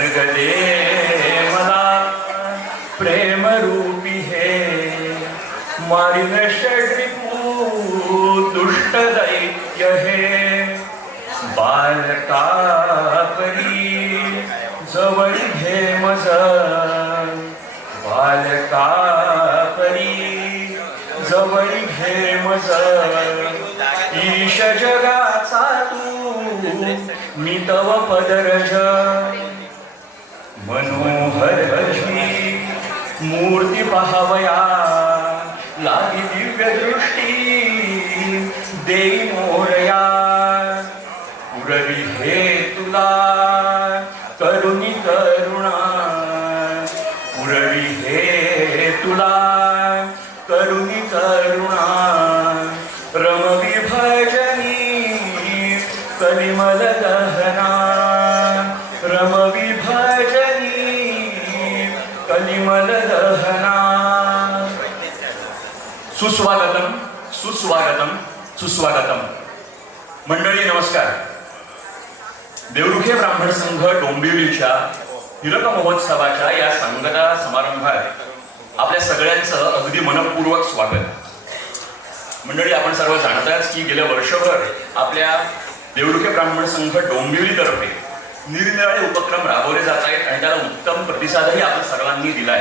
अर्घ दे मला प्रेम रूपी हे मारिन षड्रिपू दुष्ट दैत्य हे बालका परी जवळ घे मज बालका परी जवळ घे मज ईश जगाचा तू मी तव पदरज मनोहर मूर्ती पाहावया लागी दिव्य दृष्टी देई मोरया उरवी हे तुला करुणी करुणा उरवी हे तुला करुणी करुणा रमवी भजनी कलिमल दहना रमवी भजनी कलिमल दहना. सुस्वागतम सुस्वागतम सुस्वागतम. मंडळी नमस्कार. देवरुखे ब्राह्मण संघ डोंबिवलीच्या हिरक महोत्सवाच्या या सांगता समारंभात आपल्या सगळ्यांचं अगदी मनपूर्वक स्वागत. मंडळी, आपण सर्व जाणताच की गेल्या वर्षभर आपल्या देवरुखे ब्राह्मण संघ डोंबिवली तर्फे निरनिराळे उपक्रम राबवले जात आहेत आणि त्याला उत्तम प्रतिसादही आपण सर्वांनी दिलाय.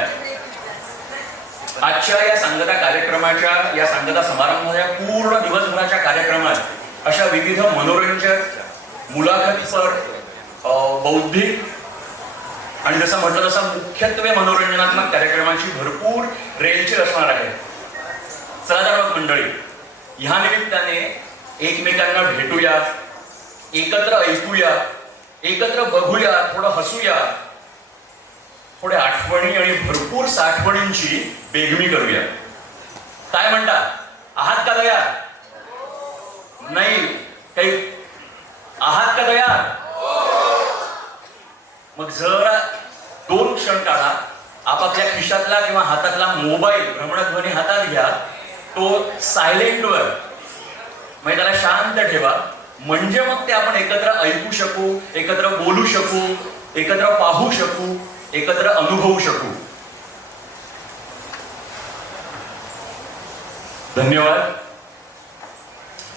आजच्या या सांगता कार्यक्रमाच्या या सांगता समारंभाच्या पूर्ण दिवसभराच्या कार्यक्रमात अशा विविध मनोरंजक मुलाखतपर बौद्धिक आणि जसं म्हटलं तसं मुख्यत्वे मनोरंजनात्मक कार्यक्रमांची भरपूर रेलचेल असणार आहे. चला तर मग मंडळी, ह्या निमित्ताने एकमेकांना भेटूया, एकत्र ऐकूया, एकत्र बघूया, थोडं हसूया, थोड्या आठवणी आणि भरपूर साठवणींची बेगमी करूया. काय म्हणता? आहात का तयार? नाही काही आहात का तयार? मग जरा 2 क्षण काढा, आपापल्या खिशातला किंवा हातातला मोबाईल भ्रमणध्वनी हातात घ्या, तो सायलेंटवर म्हणजे त्याला शांत ठेवा, म्हणजे मग ते आपण एकत्र ऐकू शकू, एकत्र बोलू शकू, एकत्र पाहू शकू, एकत्र अनुभवू शकू. धन्यवाद.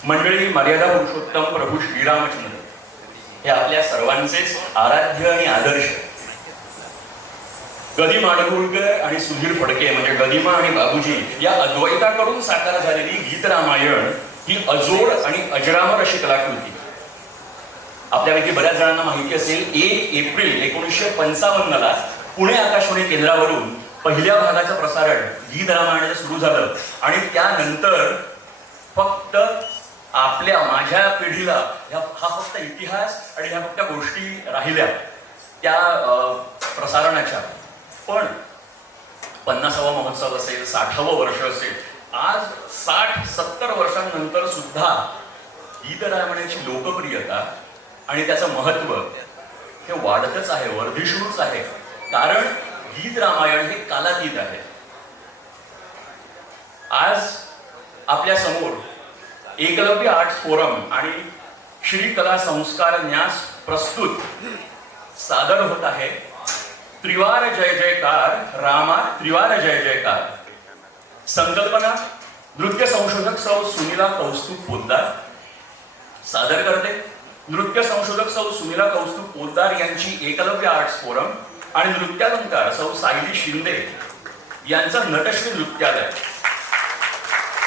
मंडळी, मर्यादा पुरुषोत्तम प्रभू श्रीरामचंद्र हे आपल्या सर्वांचेच आराध्य आणि आदर्श. गदी माडगुळकर आणि सुधीर फडके म्हणजे गदिमा आणि बाबूजी या अद्वैताकडून साकार झालेली गीत रामायण ही अजोड आणि अजरामर अशी कलाकृती. आपल्यापैकी बऱ्याच जणांना माहिती असेल, 1 एप्रिल 1955 पुणे आकाशवाणी केंद्रावरून पहिल्या भागाचं प्रसारण गीत रामायणाचं सुरू झालं आणि त्यानंतर फक्त माझ्या पिढीला हा फक्त इतिहास आणि ह्या फक्त गोष्टी राहिल्या त्या प्रसारणाच्या. पण 50वा महोत्सव असेल, 60वं वर्ष असेल, आज 60-70 वर्षांनंतर सुद्धा गीत रामायणाची लोकप्रियता आणि त्याचं महत्व हे वाढतच आहे, वर्धिष्णूच आहे. कारण गीत रामायण हे कालातीत आहे. आज आपल्या समोर एकलव्य आर्ट्स फोरम आणि श्री कला संस्कार न्यास प्रस्तुत सादर होत आहे त्रिवार जय जयकार रामा त्रिवार जय जयकार. संकल्पना नृत्य संशोधक सौ सुनीला कौस्तुभ पोद्दार. सादर करते नृत्य संशोधक सौ सुनीला कौस्तुभ पोद्दार यांची एकलव्य आर्ट्स फोरम आणि नृत्यालंकार सौ सायली शिंदे यांचं नटश्री नृत्यालय.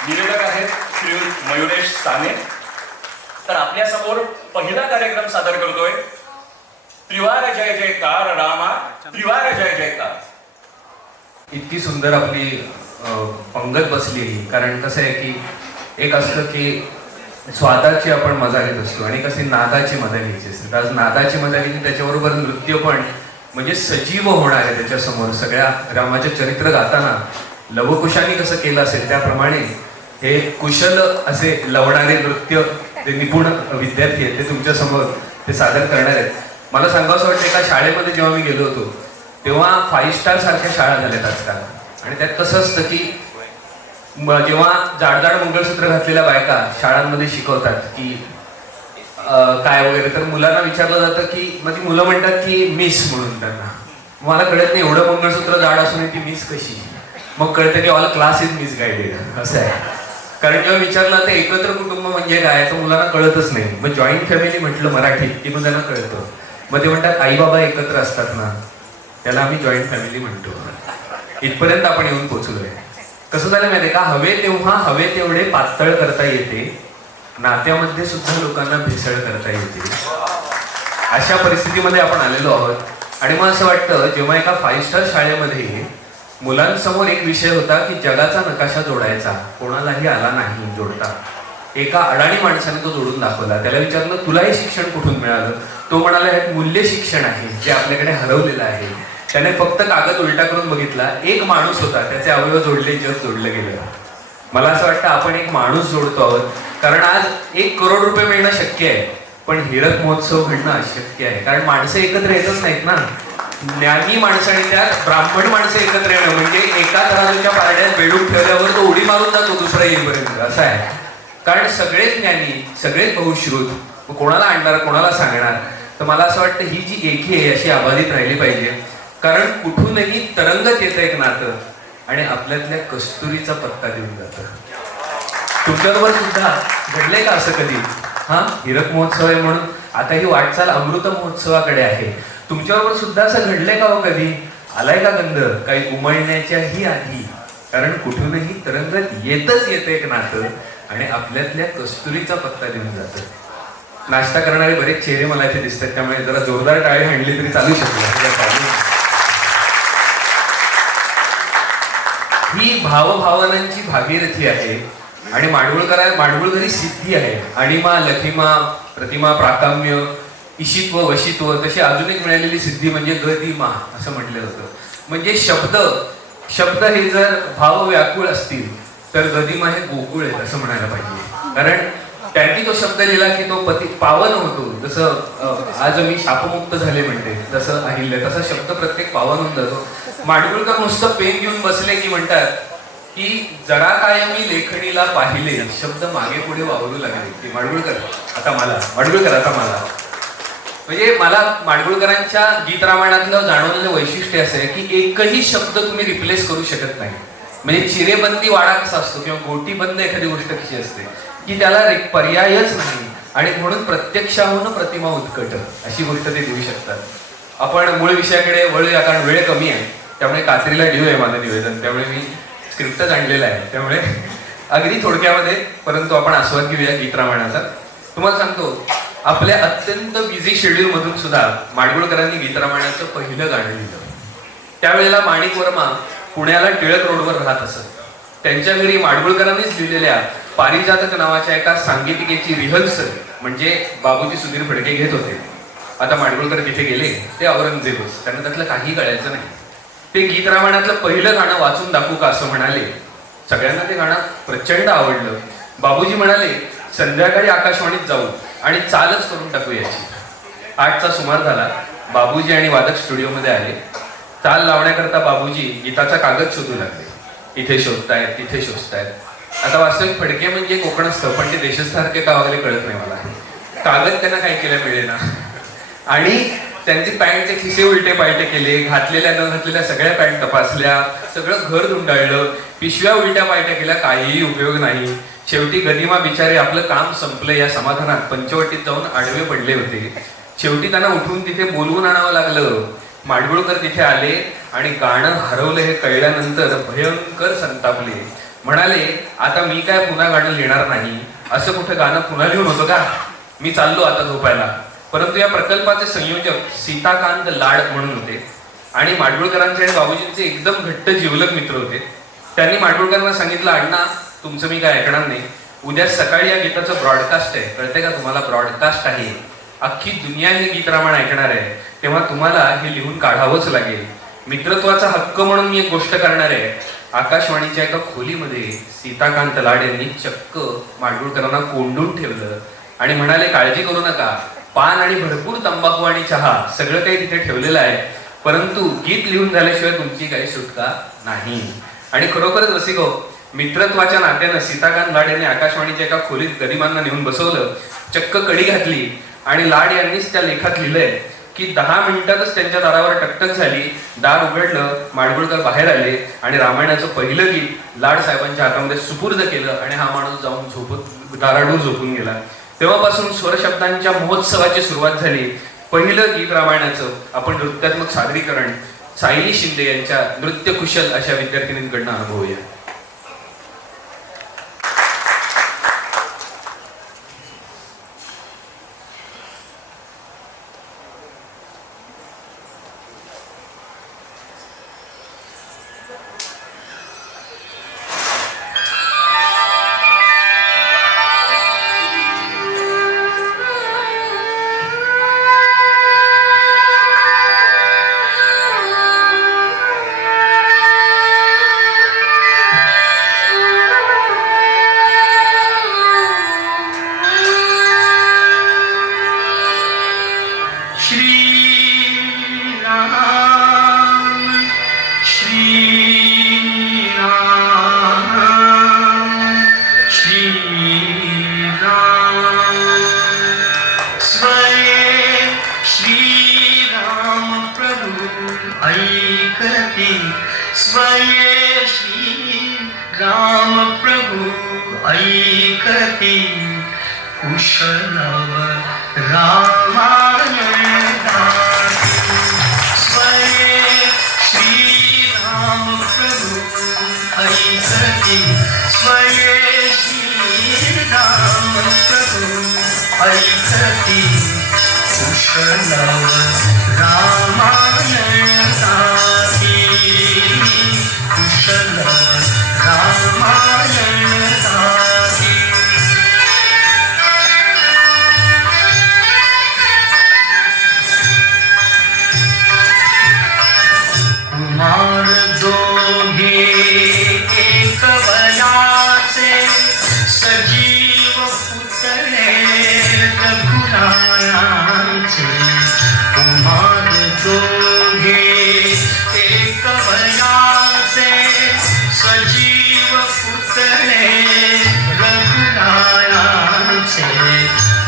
निवेदक आहेत श्री मयुरेश साने. तर आपल्या समोर पहिला कार्यक्रम सादर करतोय त्रिवार जय जयकार रामा त्रिवार जय जयकार. इतकी सुंदर आपली पंगत बसली. कारण कसं आहे की एक असतं की स्वादाची आपण मजा घेत असतो आणि कशी नादाची मजा घ्यायची असते. तर आज नादाची मजा घेतली, त्याच्याबरोबर नृत्य पण म्हणजे सजीव होणार आहे त्याच्यासमोर. सगळ्या रामाचे चरित्र गाताना लवकुशांनी कसं केलं असेल त्याप्रमाणे हे कुशल असे लवणारे नृत्य ते निपुण विद्यार्थी आहेत ते तुमच्या समोर ते सादर करणार आहेत. मला सांगावं वाटतं, एका शाळेमध्ये जेव्हा मी गेलो होतो तेव्हा 5 स्टार सारख्या शाळा झाल्यात आजकाल. आणि त्यात कसं असतं की जेव्हा जाडजाड मंगळसूत्र घातलेल्या बायका शाळांमध्ये शिकवतात की काय वगैरे, तर मुलांना विचारलं जातं की मग ती मुलं म्हणतात की मिस म्हणून त्यांना. मला कळत नाही एवढं मंगळसूत्र जाड असून ती मिस कशी. मग कळतं की all class is miss guided असं आहे. कारण जेव्हा विचारलं तर एकत्र कुटुंब म्हणजे काय तर मुलांना कळतच नाही. मग जॉईंट फॅमिली म्हटलं मराठीत की मग त्यांना कळतं. मग ते म्हणतात आई बाबा एकत्र असतात ना, त्याला आम्ही जॉईंट फॅमिली म्हणतो. इथपर्यंत आपण येऊन पोहोचलोय. कसं झालं माहितीये का, हवे तेव्हा हवे तेवढे पातळ करता येते, नात्यामध्ये सुद्धा लोकांना भेसळ करता येते. अशा परिस्थितीमध्ये आपण आलेलो आहोत. आणि मग असं वाटतं जेव्हा एका 5 स्टार शाळेमध्ये मुलांसमोर एक विषय होता की जगाचा नकाशा जोडायचा, कोणालाही आला नाही जोडता. एका अडाणी माणसाने तो जोडून दाखवला. त्याला विचारलं तुला हे शिक्षण कुठून मिळालं. तो म्हणाला हे मूल्य शिक्षण आहे जे आपल्याकडे हरवलेलं आहे. त्याने फक्त कागद उलटा करून बघितला, एक माणूस होता, त्याचे अवयव जोडले, जग जोडलं गेलं. मला असं वाटतं आपण एक माणूस जोडतो आहोत. कारण आज 1 करोड रुपये मिळणं शक्य आहे, पण हीरक महोत्सव घडणं अशक्य आहे. कारण माणसं एकत्र येतच नाहीत ना. ज्ञानी माणसं आणि त्यात ब्राह्मण माणसं एकत्र येणं म्हणजे एका तराजूच्या पारड्यात बेडूक ठेवल्यावर तो उडी मारून जातो दुसरा येईपर्यंत असं आहे. कारण सगळेच ज्ञानी, सगळेच बहुश्रुत, कोणाला आणणार कोणाला सांगणार. तर मला असं वाटतं ही जी एकी आहे अशी अबाधित राहिली पाहिजे. कारण कुठूनही तरंगत येतं एक नातं आणि आपल्यातल्या कस्तुरीचा पत्ता देऊन जातं. तुमच्याबरोबर सुद्धा घडलंय का असं कधी? हीरक महोत्सव आहे म्हणून आता ही वाटचाल अमृत महोत्सवाकडे आहे. तुमच्याबरोबर सुद्धा असं घडलंय का हो कधी? आलाय का गंध काही उमळण्याच्याही आधी? कारण कुठूनही तरंगत येतच येतं एक नातं आणि आपल्यातल्या कस्तुरीचा पत्ता देऊन जातं. नाश्ता करणारे बरेच चेहरे मला इथे दिसतात, त्यामुळे जरा जोरदार टाळी हाणली तरी चालू शकतो. ही भावभावनांची भागीरथी आहे आणि माडगुळकरी सिद्धी आहे. अणिमा, लखिमा, प्रतिमा, प्राकाम्य, इशित्व, वशित्व, तशी अजून एक मिळालेली सिद्धी म्हणजे गदिमा असं म्हटलं जातं. म्हणजे शब्द हे जर भाव व्याकुळ असतील तर गदिमा हे गोकुळ आहे असं म्हणायला पाहिजे. कारण त्यांनी तो शब्द लिहिला की तो पती पावन होतो. जसं आज मी शापमुक्त झाले म्हणते तसं अहिल्य, तसा शब्द प्रत्येक पावन होऊन जातो. माडगुळकर नुसतं पेन घेऊन बसले की म्हणतात की जरा काय मी लेखणीला पाहिले, शब्द मागे पुढे वावरू लागले की माडगुळकर आता मला. म्हणजे मला माडगुळकरांच्या गीत रामायणातलं जाणवलेलं वैशिष्ट्य असं आहे की एकही शब्द तुम्ही रिप्लेस करू शकत नाही. म्हणजे चिरेबंदी वाडा कसा असतो किंवा गोटीबंद एखादी गोष्ट कशी असते की त्याला पर्यायच नाही. आणि म्हणून प्रत्यक्षाहून प्रतिमा उत्कट अशी गोष्ट ते देऊ शकतात. आपण मूळ विषयाकडे वळूया कारण वेळ कमी आहे. त्यामुळे कात्रीला ड्यू आहे माझं निवेदन, त्यामुळे मी स्क्रिप्टच आणलेला आहे. त्यामुळे अगदी थोडक्यामध्ये परंतु आपण आस्वाद घेऊया गीत रामायणाचा. तुम्हाला सांगतो आपल्या अत्यंत बिझी शेड्यूल मधून सुद्धा माडगुळकरांनी गीत रामायणाचं पहिलं गाणं लिहिलं. त्यावेळेला माणिक वर्मा पुण्याला टिळक रोडवर राहत असत. त्यांच्या घरी माडगुळकरांनीच लिहिलेल्या पारिजातक नावाच्या एका सांगीतिकेची रिहर्सल म्हणजे बाबूजी सुधीर फडके घेत होते. आता माडगुळकर तिथे गेले, ते औरंगजेबच, त्यांना त्यातलं काही कळायचं नाही. ते गीत रामायणातलं पहिलं गाणं वाचून दाखवू का असं म्हणाले. सगळ्यांना ते गाणं प्रचंड आवडलं. बाबूजी म्हणाले संध्याकाळी आकाशवाणीत जाऊ आणि चालच करून टाकू याची. 8चा सुमार झाला. बाबूजी आणि वादक स्टुडिओमध्ये आले. चाल लावण्याकरता बाबूजी गीताचा कागद शोधू लागले. इथे शोधतायत, तिथे शोधतायत. आता वास्तविक फडके म्हणजे कोकणस्थ, पण ते देशस्थारखे का वगैरे कळत नाही मला. कागद त्यांना काय केलं मिळेना आणि त्यांचे पॅन्टचे खिसे उलटे पालटे केले, घातलेल्या न घातलेल्या सगळ्या पॅन्ट तपासल्या, सगळं घर धुंडाळलं, पिशव्या उलट्या पालट्या केल्या, काहीही उपयोग नाही. शेवटी गदिमा बिचारे आपलं काम संपलं या समाधानात पंचवटीत जाऊन आडवे पडले होते. शेवटी त्यांना उठून तिथे बोलवून आणावं लागलं. माडगुळकर तिथे आले आणि गाणं हरवलं हे कळल्यानंतर भयंकर संतापले. म्हणाले आता मी काय पुन्हा गाणं लिहिणार नाही. असं कुठं गाणं पुन्हा लिहून होतं का? मी चाललो आता झोपायला. परंतु या प्रकल्पाचे संयोजक सीताकांत लाड म्हणून होते आणि माडगुळकरांचे आणि बाबूजींचे एकदम घट्ट जिवलग मित्र होते. त्यांनी माडगुळकरांना सांगितलं अण्णा तुमचं मी काय ऐकणार नाही. उद्या सकाळी या गीताचं ब्रॉडकास्ट आहे, कळते का तुम्हाला? ब्रॉडकास्ट आहे. अख्खी दुनिया हे गीत रामायण ऐकणार आहे, तेव्हा तुम्हाला हे लिहून काढावंच लागेल. मित्रत्वाचा हक्क म्हणून मी एक गोष्ट करणार आहे. आकाशवाणीच्या एका खोलीमध्ये सीताकांत लाड यांनी चक्क माडगुळकरांना कोंडून ठेवलं आणि म्हणाले काळजी करू नका, पान आणि भरपूर तंबाखू आणि चहा सगळं काही तिथे ठेवलेलं आहे, परंतु गीत लिहून झाल्याशिवाय तुमची काही सुटका नाही. आणि खरोखरच रसिको, मित्रत्वाच्या नात्यानं सीताकांत लाड यांनी आकाशवाणीच्या एका खोलीत गदिमांना नेऊन बसवलं, चक्क कडी घातली आणि लाड यांनीच त्या लेखात लिहिलंय की 10 मिनिटातच त्यांच्या दारावर टकटक झाली, दार उघडलं, माडगुळकर बाहेर आले आणि रामायणाचं पहिलं गीत लाड साहेबांच्या हातामध्ये सुपूर्द केलं आणि हा माणूस जाऊन दाराडूर झोपून गेला. तेव्हापासून स्वरशब्दांच्या महोत्सवाची सुरुवात झाली. पहिलं गीत रामायणाचं आपण नृत्यात्मक सादरीकरण सायली शिंदे यांच्या नृत्य कुशल अशा विद्यार्थिनींकडनं अनुभवूया. स्वये श्री राम प्रभु ऐकती कुशलव रामायण गाती. स्वये श्री राम प्रभु ऐकती स्वये श्री राम प्रभु ऐकती कुशलव रामायण गाती. कुशल रामायण गाती. कुमार दोघे एक वयाचे सजीव पुतळे रघुरायांचे. कुमार दोघे एक वयाचे सजीव पुतळे रघुरायांचे.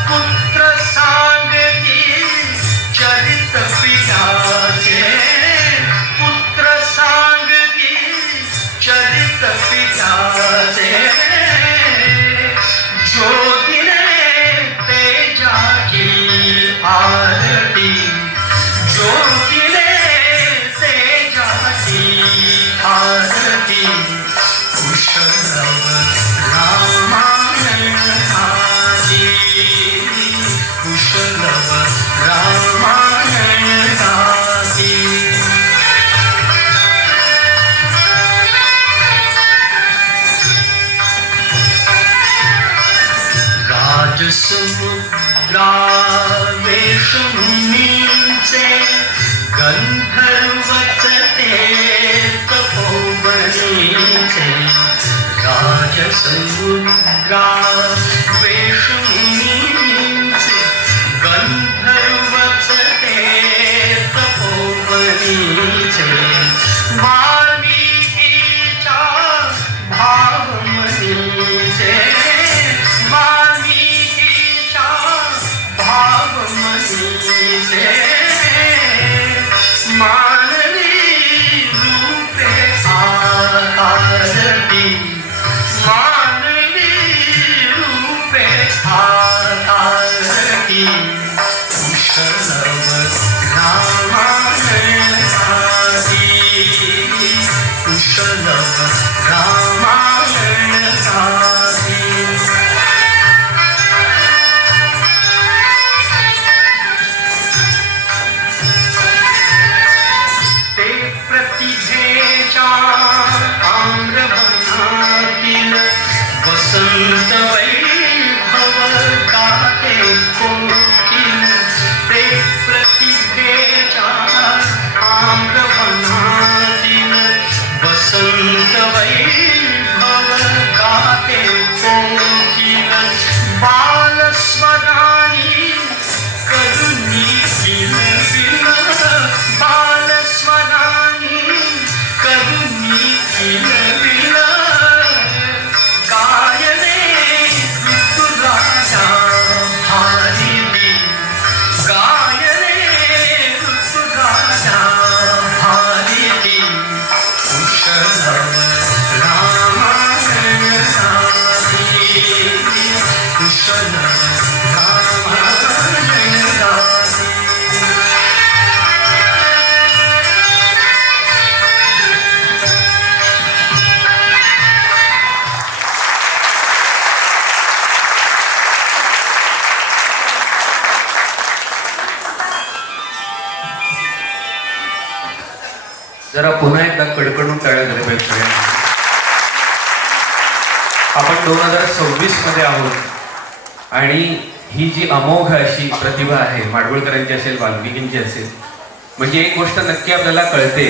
पुत्र सांगती चरित पित्याचे. पुत्र सांगती चरित पित्याचे. ज्योतिने तेजाची आरती. ज्योतिने तेजाची आरती. कुशलव रामायण गाती. कुशलव रामायण गाती. राजसमुद्रा वेशमुनींचे गंधर्वचते तपोवनीचे. राजसमुद्रा वेशमुनींचे गंधर्वचते तपोवनीचे. वाल्मिकीच्या भावमनीचे. वाल्मिकीच्या भावमनीचे. मानवी रूपे आरती. मानवी रूपे आरती. कुशलव रामायण गाती. कुशलव रामायण गाती. ते प्रतिभेच्या आम्रवनातील वसंत वैभव गाते कोकिल. ते प्रतिभेच्या आम्रवनातील वसंत वैभव गाते कोकिल. बालस्वरानी करुणी किलबिल. बालस्वरानी करुणी किलबिल. जरा पुन्हा एकदा कडकडून टाळ्या झाल्या पाहिजे. आपण 2026 मध्ये आहोत आणि ही जी अमोघ अशी प्रतिभा आहे, माडगुळकरांची असेल, वाल्मिकींची असेल, म्हणजे एक गोष्ट नक्की आपल्याला कळते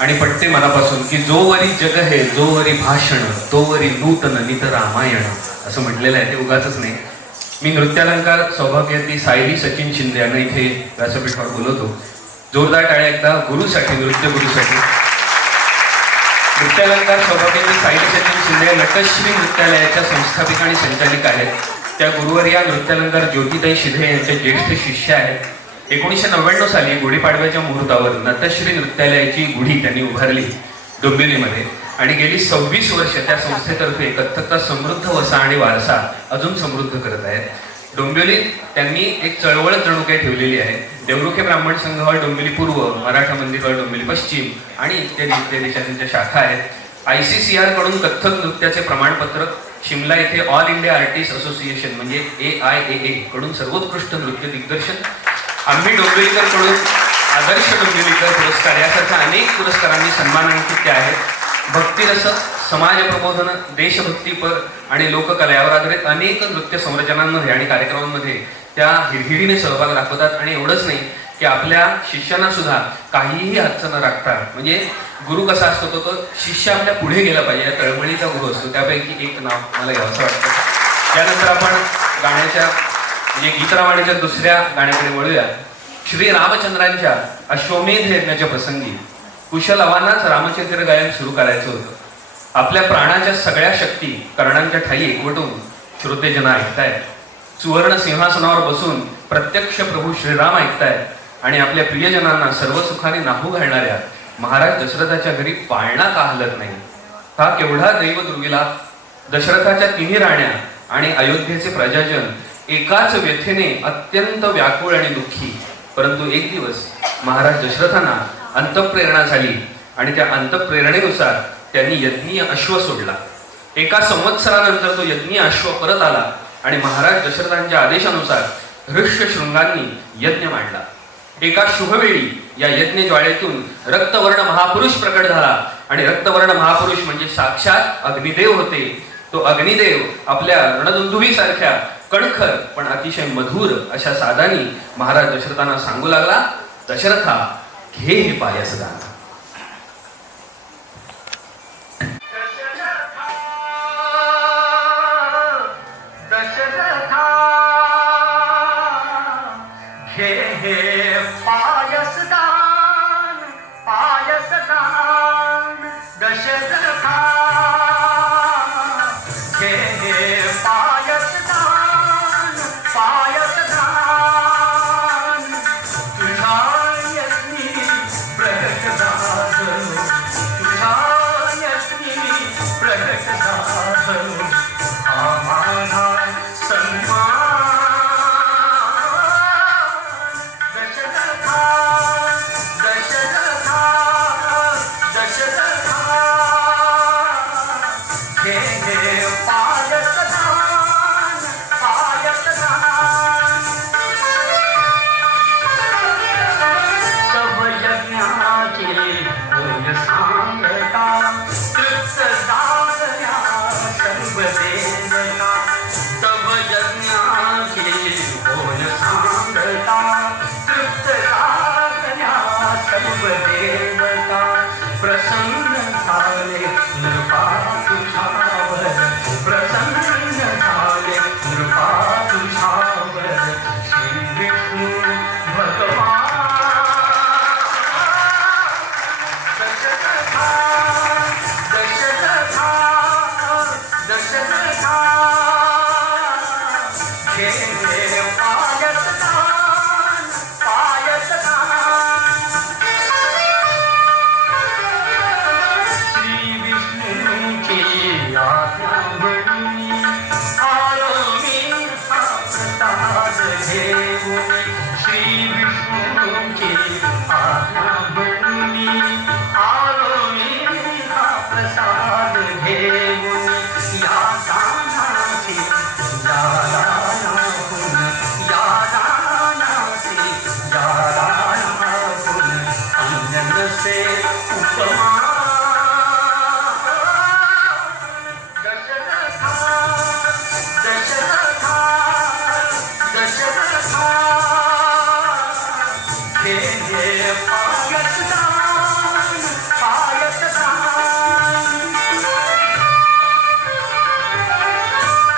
आणि पटते मनापासून की जो वरी जग है, जो वरी भाषण, तो वरी नूतन नित रामायण, असं म्हटलेलं आहे. ते उगाचच नाही. मी नृत्यालंकार सौभाग्यवती सायली सचिन शिंदे यांना इथे व्यासपीठावर बोलवतो. जोरदार टाळ्या एकदा गुरुसाठी, नृत्य गुरुसाठी. नृत्यालंकार सौभाग्यवती सायली सचिन शिंदे नटश्री नृत्यालयाच्या संस्थापिका आणि संचालिका आहेत. त्या गुरुवर्या नृत्यालंकार ज्योतिताई शिधे यांच्या ज्येष्ठ शिष्य आहेत. 1999 साली गुढीपाडव्याच्या मुहूर्तावर नटश्री नृत्यालयाची गुढी त्यांनी उभारली डोंबिवलीमध्ये आणि गेली 26 वर्ष त्या संस्थेतर्फे कथ्थकचा समृद्ध वसा आणि वारसा अजून समृद्ध करत आहेत. डोंबिवलीत त्यांनी एक चळवळ जणू काही ठेवलेली आहे. देवरुखे ब्राह्मण संघ हॉल डोंबिवली पूर्व, मराठा मंदिर हॉल डोंबिवली पश्चिम आणि इत्यादी इत्यादी त्यांच्या शाखा आहेत. ICCR कडून कथ्थक नृत्याचे प्रमाणपत्र, शिमला येथे ऑल इंडिया आर्टिस्ट असोसिएशन म्हणजे AIAA कडून सर्वोत्कृष्ट नृत्य दिग्दर्शन, आम्ही डोंबिवलीकर कडून आदर्श डोंबिवलीकर पुरस्कार यासारख्या अनेक पुरस्कारांनी सन्मानांकित त्या आहेत. भक्तिरस, समाज प्रबोधन, देशभक्तीपर आणि लोककला यावर आधारित अनेक नृत्य संरचनांमध्ये आणि कार्यक्रमांमध्ये त्या हिरहिरीने सहभाग दाखवतात. आणि एवढंच नाही की आपल्या शिष्यांना सुद्धा काहीही हातचं न राखता, म्हणजे गुरु कसा असतो तो शिष्य आपल्या पुढे गेला पाहिजे या तळमळीचा गुरु असतो. त्यापैकी एक नाव मला घ्यावंसं वाटतं. त्यानंतर आपण गाण्याच्या म्हणजे गीतरामायणाच्या दुसऱ्या गाण्याकडे वळूया. श्री रामचंद्रांच्या अश्वमेध यज्ञाच्या प्रसंगी कुशल अवानाच रामचरित्र गायन सुरू करायचं होतं. आपल्या प्राणाच्या सगळ्या शक्ती कर्णांच्या ठाई एकवटून श्रोतेजन ऐकतायत. सुवर्ण सिंहासनावर बसून प्रत्यक्ष प्रभू श्रीराम ऐकतायत आणि आपल्या प्रियजनांना सर्व सुखाने नाहू घालणाऱ्या महाराज दशरथाच्या घरी पाळणा का हलत नाही. हा केवढा दैव दुर्मिला. दशरथाच्या तिन्ही राण्या आणि अयोध्येचे प्रजाजन एकाच व्यथेने अत्यंत व्याकुळ आणि दुःखी. परंतु एक दिवस महाराज दशरथांना अंतःप्रेरणा झाली आणि त्या अंतःप्रेरणेनुसार त्यांनी यज्ञीय अश्व सोडला. एका संवत्सरानंतर तो यज्ञीय अश्व परत आला आणि महाराज दशरथांच्या आदेशानुसार ऋष्यशृंगांनी यज्ञ मांडला. एका शुभवेळी या यज्ञ ज्वाळेतून रक्तवर्ण महापुरुष प्रकट झाला आणि रक्तवर्ण महापुरुष म्हणजे साक्षात अग्निदेव होते. तो अग्निदेव आपल्या रणदुंदुभी सारख्या कणखर पण अतिशय मधुर अशा सादानी महाराज दशरथांना सांगू लागला, दशरथा घे हे पायसदान. नसे उपमा दशरथा दशरथा दशरथा हे पायसदान पायसदान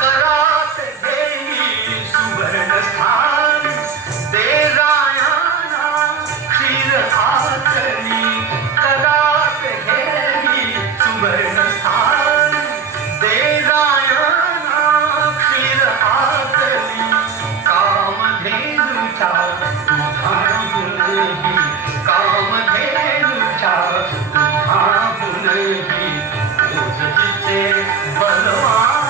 करात देई सुवर्णस्थान दे रायाना क्षीर आतरी करात देई सुवर्णस्थान दे रायाना क्षीर आतरी कामधेनुचा दुधामुनही कामधेनुचा दुधामुनही ओझरीचे बलवान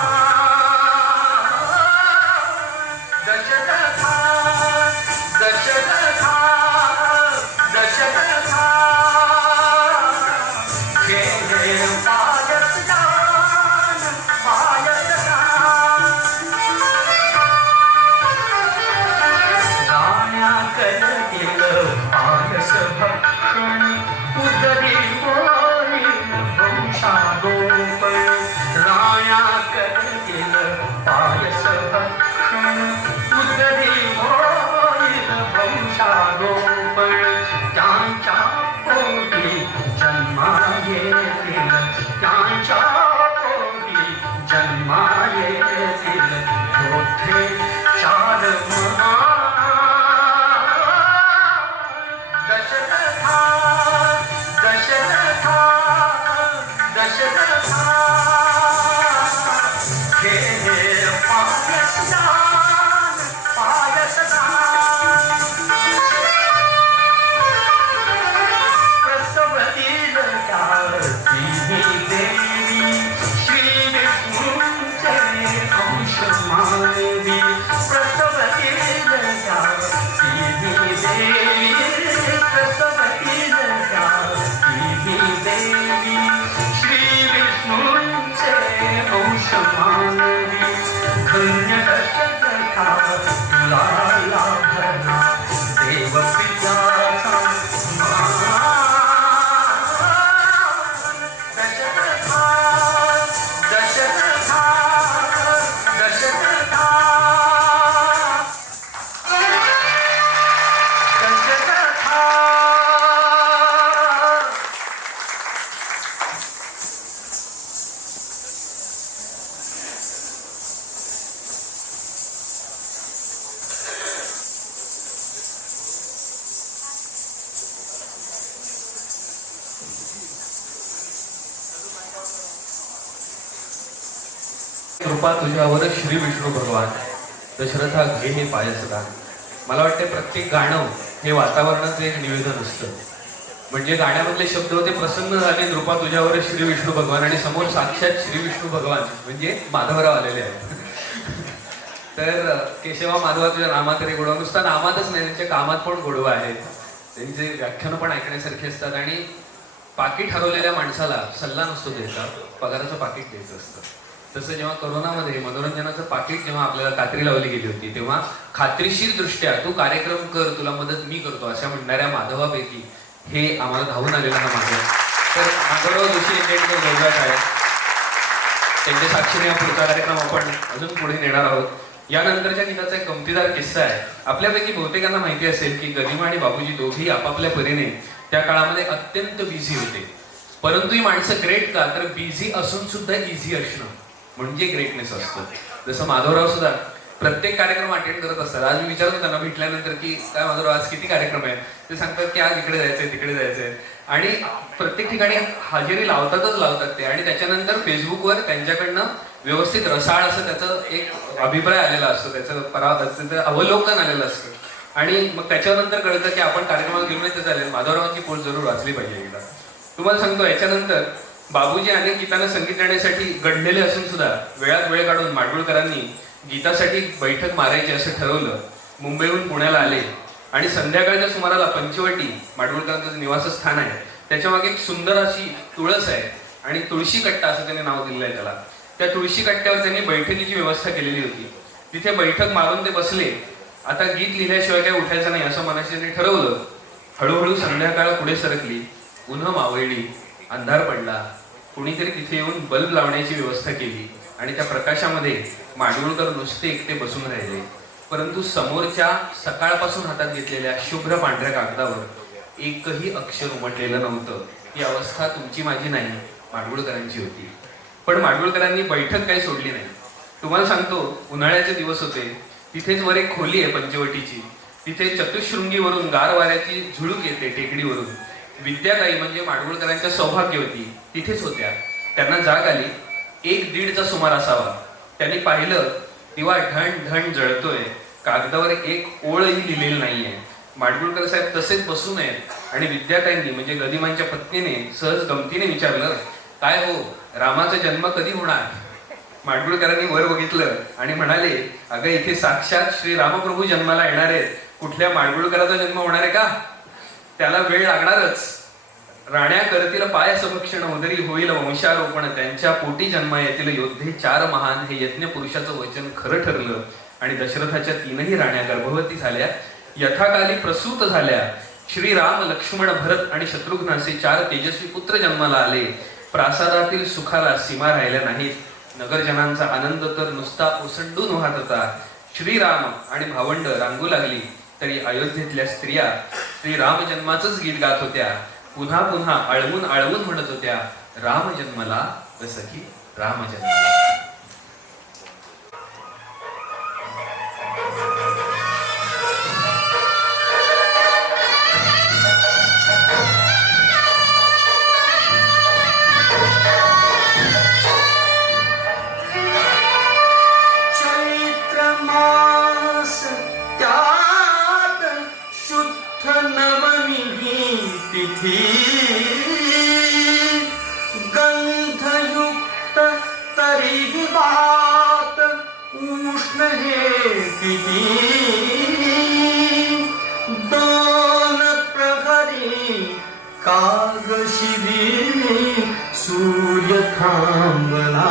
दशरथा दशरथा दशरथा हे पायसदान पायसदान राण्याकडे गेलं पायस भक्षण उदरी होईल वंशागोपण राण्याकडे गेलं पायस भक्षण उदरी होईल वंशागोपण त्यांच्या पोटी जन्मा येतील त्यांच्या पोटी जन्मा येतील मोठे चार दशरथा दशरथा दशरथा हे पायसदान पायसदान प्रसवतील त्या तिन्ही देवी श्री विष्णूंचे अंश मानवी प्रसवतील त्या तिन्ही देवी प्रसवतील त्या तिन्ही देवी श्री विष्णूंचे अंश मानवी धन्य दशरथा तुला लाभला देव पित्याचा दशरथा दशरथा दशरथा दशरथा कृपा तुझ्यावर श्री विष्णू भगवान दशरथा घे हे पायसदान. मला वाटते प्रत्येक गाणं हे वातावरणाचं एक निवेदन असतं. म्हणजे गाण्यामधले शब्द होते प्रसन्न झाले कृपा तुझ्यावर श्री विष्णू भगवान आणि समोर साक्षात श्री विष्णू भगवान म्हणजे माधवराव आलेले आहेत. तर केशवा माधवा तुझ्या नामात तरी गोडवा नुसता नामातच नाही त्यांच्या कामात पण गोडवा आहे. त्यांचे व्याख्यानं पण ऐकण्यासारखी असतात आणि पाकीट हरवलेल्या माणसाला सल्ला नसतो द्यायचा, पगाराचं पाकीट द्यायचं असतं. तसं जेव्हा करोनामध्ये मनोरंजनाचं पाकीट जेव्हा आपल्याला कात्री लावली गेली होती तेव्हा खात्रीशीर दृष्ट्या तू कार्यक्रम कर तुला मदत मी करतो अशा म्हणणाऱ्या माधवापैकी हे आम्हाला धावून आलेलं हा माधव. तर माधवराव जोशी इंडियन जोरदार आहे. त्यांच्या साक्षीने हा पुढचा कार्यक्रम आपण अजून पुढे नेणार आहोत. यानंतरच्या गीताचा एक गमतीदार किस्सा आहे. आपल्यापैकी बहुतेकांना माहिती असेल की गदिमा आणि बाबूजी दोघेही आपापल्या परीने त्या काळामध्ये अत्यंत बिझी होते. परंतु ही माणसं ग्रेट का तर बिझी असून सुद्धा इझी असणं म्हणजे ग्रेटनेस असतो. जसं माधवराव सुद्धा प्रत्येक कार्यक्रम अटेंड करत असतात. आज मी विचारतो त्यांना भेटल्यानंतर की काय माधवराव आज किती कार्यक्रम आहेत. ते सांगतात की आज इकडे जायचंय तिकडे जायचंय आणि प्रत्येक ठिकाणी हजेरी लावतातच लावतात ते. आणि त्याच्यानंतर फेसबुकवर त्यांच्याकडनं व्यवस्थित रसाळ असं त्याचं एक अभिप्राय आलेला असतो, त्याचं अवलोकन आलेलं असतं आणि मग त्याच्यानंतर कळतं की आपण कार्यक्रमात गेलो नाही तर चालेल, माधवरावांची पोस्ट जरूर वाचली पाहिजे एकदा. तुम्हाला सांगतो याच्यानंतर बाबूजी अनेक गीतांना संगीत देण्यासाठी गडलेले असून सुद्धा वेळात वेळ काढून माडगुळकरांनी गीतासाठी बैठक मारायची असं ठरवलं. मुंबईहून पुण्याला आले आणि संध्याकाळच्या सुमाराला पंचवटी माडगुळकरांचं निवासस्थान आहे त्याच्या मागे एक सुंदर अशी तुळस आहे आणि तुळशी कट्टा असं त्यांनी नाव दिलेलं आहे त्याला. त्या तुळशी कट्ट्यावर त्यांनी बैठकीची व्यवस्था केलेली होती. तिथे बैठक मारून ते बसले. आता गीत लिहिल्याशिवाय काय उठायचं नाही असं मनाशी त्यांनी ठरवलं. हळूहळू संध्याकाळ पुढे सरकली उन्ह मावळली, अंधार पडला. कुणीतरी तिथे येऊन बल्ब लावण्याची व्यवस्था केली आणि त्या प्रकाशामध्ये माडगुळकर नुसते एकटे बसून राहिले. परंतु समोरच्या सकाळपासून हातात घेतलेल्या शुभ्र पांढऱ्या कागदावर एकही अक्षर उमटलेलं नव्हतं. ही अवस्था तुमची माझी नाही, माडगुळकरांची होती. पण माडगुळकरांनी बैठक काही सोडली नाही. तुम्हाला सांगतो, उन्हाळ्याचे दिवस होते. तिथेच वर एक खोली आहे पंचवटीची. तिथे चतुशृंगीवरून गार वाऱ्याची झुळूक येते टेकडीवरून. विद्याताई म्हणजे माडगुळकरांच्या सौभाग्यवती तिथेच होत्या. त्यांना जाग आली. 1-1:30चा सुमार असावा. त्यांनी पाहिलं, दिवा ढण ढण जळतोय. कागदावर एक ओळही लिहिलेली नाहीये. माडगुळकर साहेब तसेच बसून आहेत आणि विद्याताईंनी म्हणजे गदिमांच्या पत्नीने सहज गमतीने विचारलं, काय हो, रामाचा जन्म कधी होणार? माडगुळकरांनी वर बघितलं आणि म्हणाले, अगं इथे साक्षात श्री रामप्रभू जन्माला येणार आहेत. कुठल्या माडगुळकराचा जन्म होणार आहे का? त्याला वेळ लागणारच. राण्या करतील पायसभक्षण उदरी होईल वंशारोपण. त्यांच्या पोटी जन्मा येतील योद्धे 4 महान. हे यज्ञ पुरुषाचं वचन खरं ठरलं आणि दशरथाच्या 3ही राण्या गर्भवती झाल्या. यथाकाली प्रसूत झाल्या. श्री राम, लक्ष्मण, भरत आणि शत्रुघ्न असे 4 तेजस्वी पुत्र जन्माला आले. प्रासादातील सुखाला सीमा राहिल्या नाहीत. नगरजनांचा आनंद तर नुसता ओसंडून वाहत होता. श्रीराम आणि भावंड रांगू लागली तरी अयोध्येतल्या स्त्रिया श्री राम जन्माचंच गीत गात होत्या. पुन्हा पुन्हा आळवून आळवून म्हणत होत्या, राम जन्मला जसं की राम जन्मला. गंधयुक्त तरीही बात उष्ण हे किती. 2 प्रहरी कागशिरी सूर्य थांबला.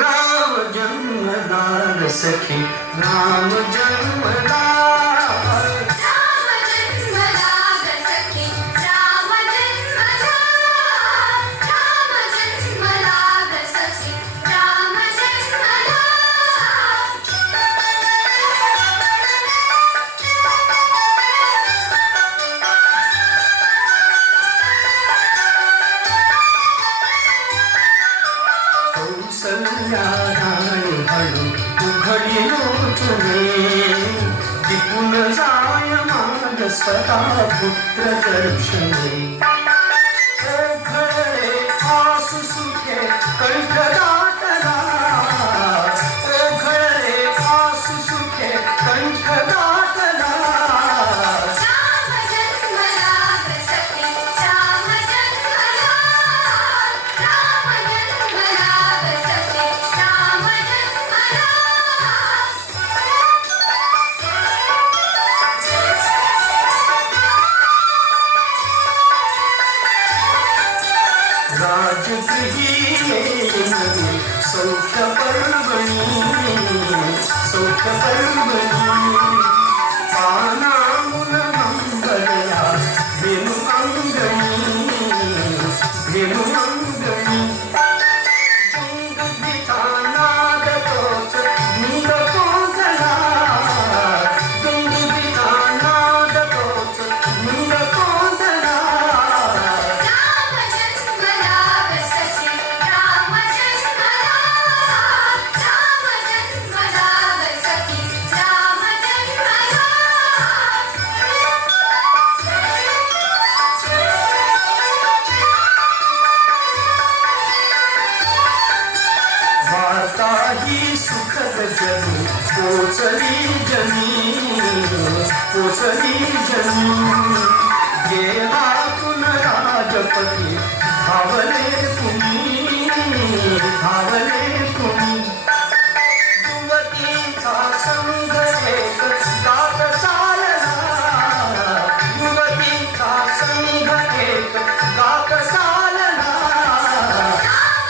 राम जन्मला सखी, राम जन्मला. स्वतः पुत्र दर्शने. ओघळे आसु सुखे कंठ दाटला. ओघळे आसु सुखे कंठ दाटला. सौख्य पर्वणी, सौख्य पर्वणी. पानामुन मंगलया धेनु अंगणी, धेनु अंगणी. गुंगभिता नाद तोच गुंग कोंदला. गुंगभिता नाद तोच गुंग कोंदला. वार्ताही सुखद जनी पोचली जनी, पोचली जनी. गेहातून राजपती धावले तुम्ही, धावले तुम्ही. युवतीचा संघ एक गात चालला. युवतीचा संघ एक गात चालला. राम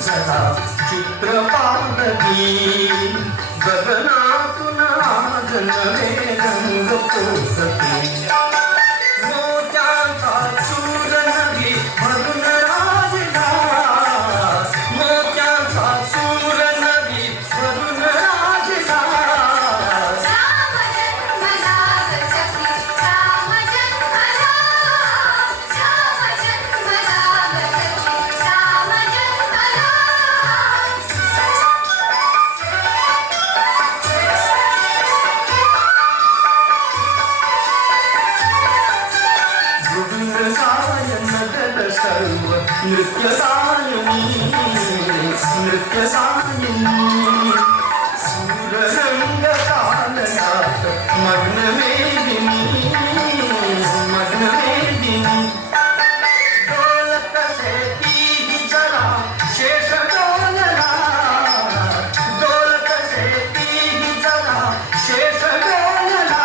रुजला चित्र पावली गगनातून आज नवे रंग पोचते मोत्यांचा चूर नदी भरून राजला मोत्यांचा चूर नदी भरून राजला सर्व नृत्य सायनी सूररंग कालनाथ मग्न वेदिनी डोलत से ती जरा शेष डोलला डोलत से ती जरा शेष डोलला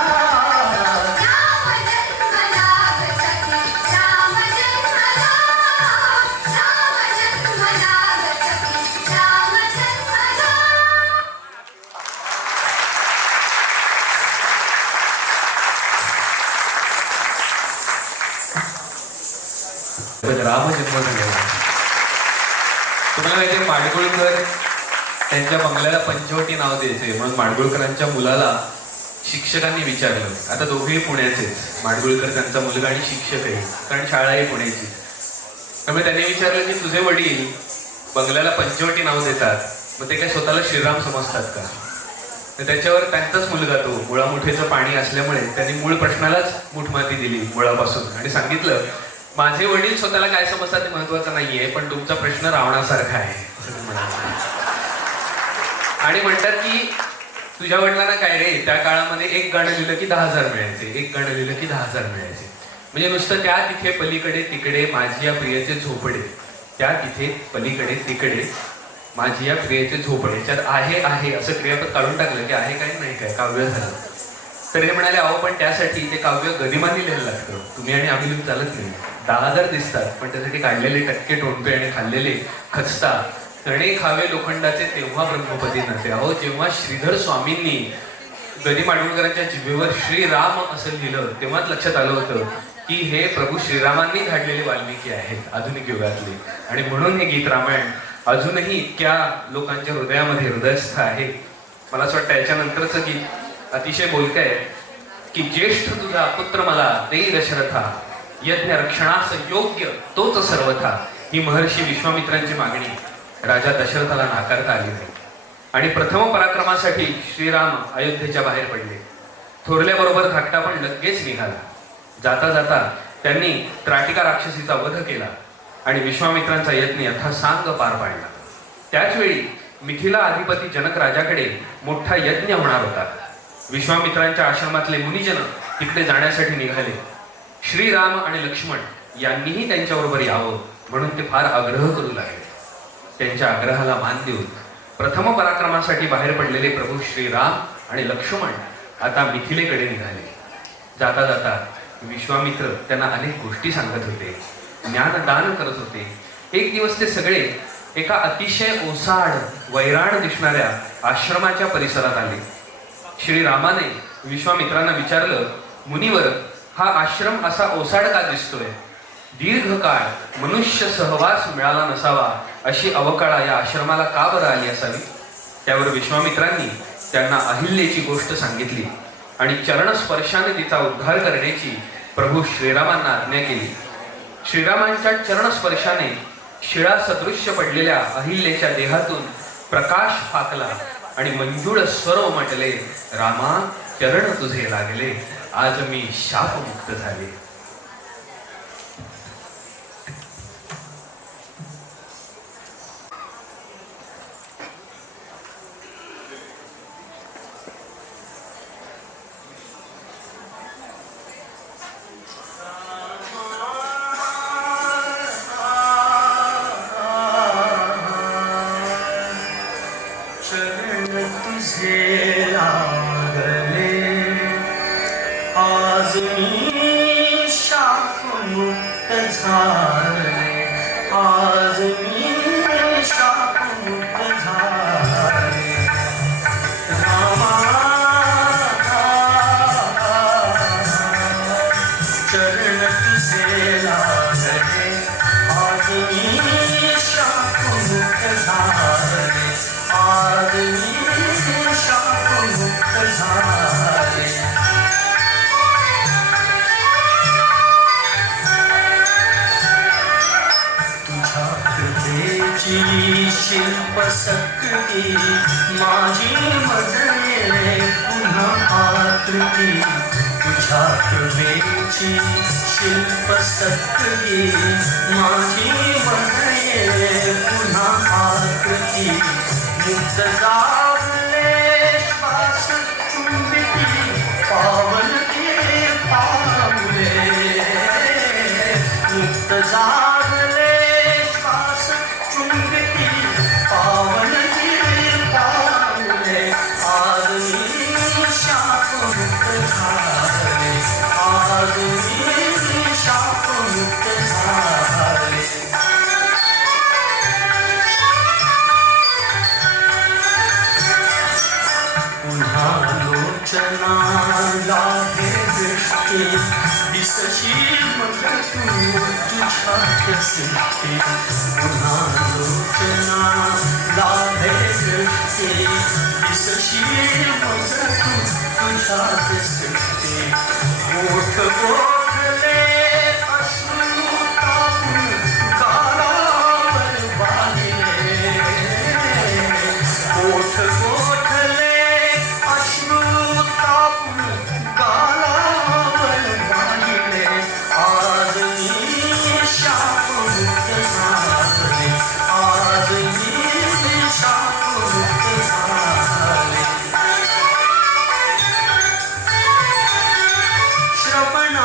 रामजन्म झालेला. तुम्हाला माहिती आहे माडगुळकर त्यांच्या बंगल्याला पंचवटी नाव द्यायचे म्हणून माडगुळकरांच्या मुलाला शिक्षकांनी विचारलं. आता दोघेही पुण्याचेच, माडगुळकर त्यांचा मुलगा आणि शिक्षक आहे, कारण शाळाही पुण्याची. त्यामुळे त्यांनी विचारलं की तुझे वडील बंगल्याला पंचवटी नाव देतात, मग ते काय स्वतःला श्रीराम समजतात का? तर त्याच्यावर त्यांचाच मुलगा तो मुळामुठेचं पाणी असल्यामुळे त्यांनी मूळ प्रश्नालाच मुठमाती दिली मुळापासून आणि सांगितलं माझे वडील स्वतःला काय समजतात ते महत्वाचं नाहीये, पण तुमचा प्रश्न रावणासारखा आहे. आणि म्हणतात की तुझ्या वडिलांना काय रे, त्या काळामध्ये एक गाणं लिहिलं की 10,000 मिळायचे, एक गाणं लिहिलं की 10,000 मिळायचे. म्हणजे नुसतं त्या तिथे पलीकडे तिकडे माझी या प्रियेचे झोपडे, त्या तिथे पलीकडे तिकडे माझी या प्रियेचे झोपडे, याच्यात आहे असं क्रियापद काढून टाकलं की आहे काय नाही काय काव्य झालं. तर हे म्हणाले अहो पण त्यासाठी ते काव्य गदिमांनी लिहायला लागतं, तुम्ही आणि आम्ही लिहून चालत नाही. 10,000 दिसतात पण त्यासाठी काढलेले टक्के टोणपे आणि खाल्लेले खचता तणे खावे लोखंडाचे तेव्हा ब्रह्मपदी नसे. अहो जेव्हा श्रीधर स्वामींनी गदी माडगुळकरांच्या जिभेवर श्रीराम असं लिहिलं तेव्हाच लक्षात आलं होतं की हे प्रभू श्रीरामांनी धाडलेले वाल्मिकी आहेत आधुनिक युगातले. आणि म्हणून हे गीत रामायण अजूनही इतक्या लोकांच्या हृदयामध्ये हृदयस्थ आहे. मला असं वाटतं याच्यानंतरचं गीत अतिशय बोलकं आहे की ज्येष्ठ तुझा पुत्र मला देई दशरथा, यज्ञ रक्षणास योग्य तोच सर्वथा. ही महर्षी विश्वामित्रांची मागणी राजा दशरथाला नाकारता आली नाही आणि प्रथम पराक्रमासाठी श्रीराम अयोध्येच्या बाहेर पडले. थोरल्याबरोबर धाकटा पण लगेच निघाला. जाता जाता त्यांनी त्राटिका राक्षसीचा वध केला आणि विश्वामित्रांचा यज्ञ यथासांग पार पाडला. त्याच वेळी मिथिला अधिपती जनक राजाकडे मोठा यज्ञ होणार होता. विश्वामित्रांच्या आश्रमातले मुनिजन तिकडे जाण्यासाठी निघाले. श्रीराम आणि लक्ष्मण यांनीही त्यांच्याबरोबर यावं म्हणून ते फार आग्रह करू लागले. त्यांच्या आग्रहाला मान देऊन प्रथम पराक्रमासाठी बाहेर पडलेले प्रभू श्रीराम आणि लक्ष्मण आता मिथिलेकडे निघाले. जाता जाता विश्वामित्र त्यांना अनेक गोष्टी सांगत होते, ज्ञानदान करत होते. एक दिवस ते सगळे एका अतिशय ओसाड वैराण दिसणाऱ्या आश्रमाच्या परिसरात आले. श्रीरामाने विश्वामित्रांना विचारलं, मुनिवर हा आश्रम असा ओसाड का दिसतोय? दीर्घकाळ मनुष्य सहवास मिळाला नसावा अशी अवकाळा या आश्रमाला का बरं आली असावी? त्यावर विश्वामित्रांनी त्यांना अहिल्याची गोष्ट सांगितली आणि चरणस्पर्शाने तिचा उद्धार करण्याची प्रभू श्रीरामांना आज्ञा केली. श्रीरामांच्या चरणस्पर्शाने शिळा सदृश्य पडलेल्या अहिल्याच्या देहातून प्रकाश फाकला आणि मंजुळ स्वर उमटले, रामा चरण तुझे लागले, आज मी शापमुक्त झाले. तुझे लागले, आज मी शापमुक्त झाले, आज मी शाप शिल्प सक्ती माझी मजले पुन्हा आकृती तुझ्या कृपेची शिल्प सक्ती माझी मजले पुन्हा आकृती मुक्त जागले श्वास चुंबिती पावलते पावले मुक्त जागले श्वास चुंबिती पावलते पावले आज मी शापमुक्त झाले आज मी शापमुक्त झाले पुन्हा लोचना लागे दृष्टी दिसशी मग तू तुझ्यात सृष्टी पुन्हा लोचना लागे दृष्टी दिसशी मग तू तुझ्यात सृष्टी ओठ गोठले अश्रू टाकून गालावर बांधले ओठ गोठले अश्रू तापून गालावर बांधले आज मी शापमुक्त झाले आज मी शापमुक्त झाले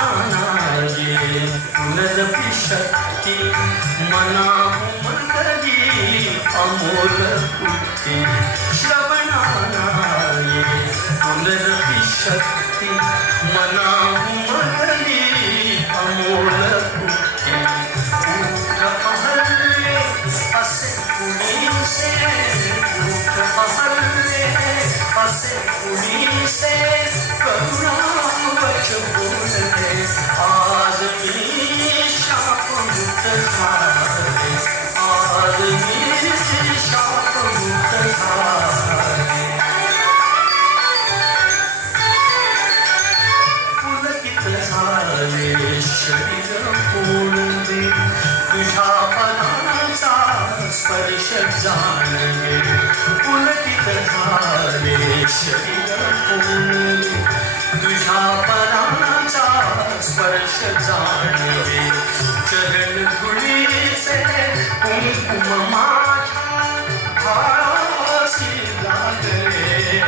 श्रवणानाये पुनरपि शक्ती मना उमटली अमोल बुद्धी श्रवणानाये पुनरपि शक्ती मना उमटली अमोल बुद्धी उठ पहले असे कुणीसे उठ पहले असे कुणीसे करुणावच बोलले आज मी शापमुक्त झाले आज मी शापमुक्त झाले पुलकित झाले शरीर पूर्णे तुझ्या पदाचा स्पर्श जाणले पुलकित झाले शरीर पूर्णे तुझ्या पदाचा स्पर्श जाणले चरण धुळीचे कुंकुम माझ्या भाळासी लागले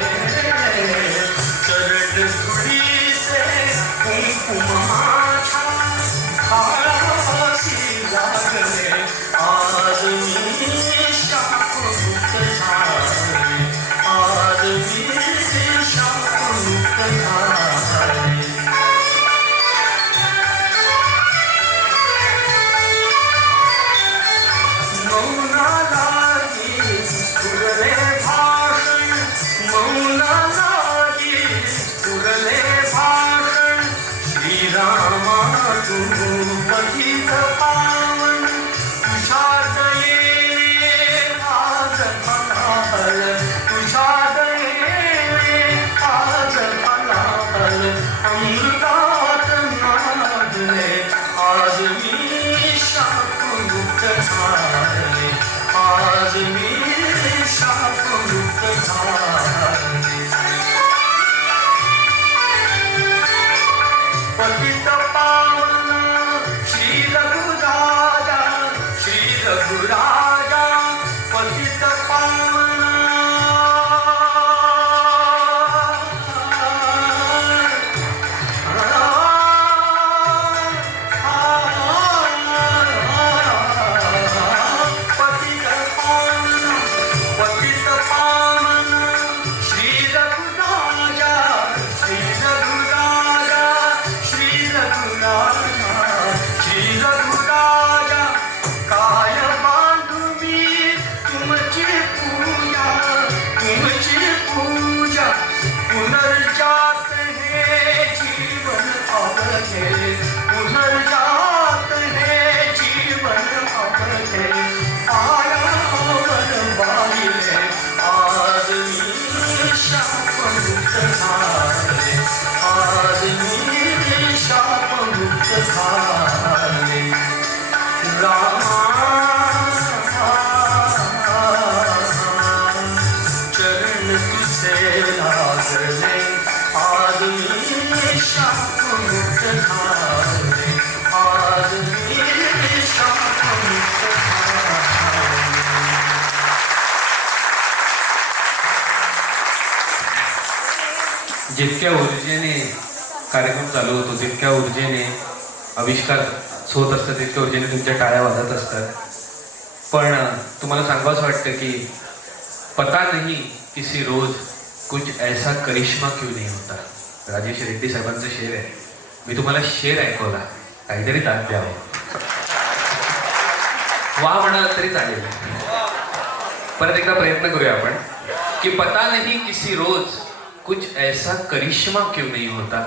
चरण धुळीचे कुंकुम माझ्या भाळासी लागले आज मी शापमुक्त झाले आज मी शापमुक्त झाले मौनालागी स्फुरले भाषण मौनालागी स्फुरले भाषण श्रीरामा तू पतित पावन तुझ्या दयेने आज फलाफल तुझ्या दयेने आज फलाफल अमृतात नादले आज मी शापमुक्त झाले आज मी शापमुक्त झाले पतित पावन श्री रघुराजा पतित पावन पतित पावन श्री रघुराजा श्री जितक्या ऊर्जेने कार्यक्रम चालू होतो तितक्या ऊर्जेने आविष्कार होत असतात, तितक्या ऊर्जेने तुमच्या टाळ्या वाजत असतात. पण तुम्हाला सांगावंच वाटतं की पता नहीं किसी रोज कुछ ऐसा करिश्मा क्यों नहीं होता. राजेश रेड्डी साहेबांचं शेर आहे. मी तुम्हाला शेर ऐकवला, काहीतरी ताट द्यावं. वा म्हणाल तरी चालेल. परत एकदा प्रयत्न करूया आपण की पता नहीं किसी रोज कुछ ऐसा करिश्मा क्यों नहीं होता.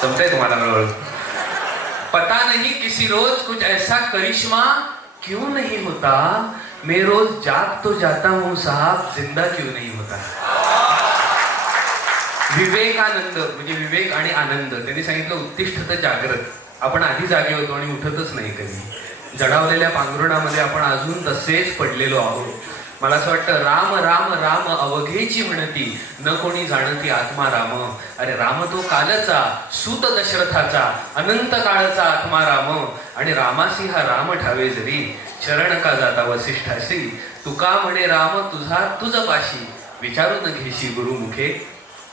समजाय तुम्हाला हळूहळू. पता नहीं किसी रोज कुछ ऐसा करिश्मा क्यों नहीं होता. मैं रोज जाग तो जाता हूं साहब, जिंदा क्यों नहीं होता. विवेकानंद म्हणजे विवेक आणि आनंद, त्यांनी सांगितलं उत्तिष्ठत जागृत. आपण आधी जागे होतो आणि उठतच नाही कधी. जडावलेल्या पांघरुणामध्ये आपण अजून तसेच पडलेलो आहोत. मला असं वाटतं राम राम राम अवघेची म्हणती, न कोणी जाणती आत्मा राम. अरे राम तो कालचा सूत दशरथाचा, अनंत काळचा आत्मा राम. आणि रामासी हा राम ठावे जरी, शरण का जाता वसिष्ठासी. तुका म्हणे राम तुझा तुझ पाशी, विचारून घेशी गुरुमुखे.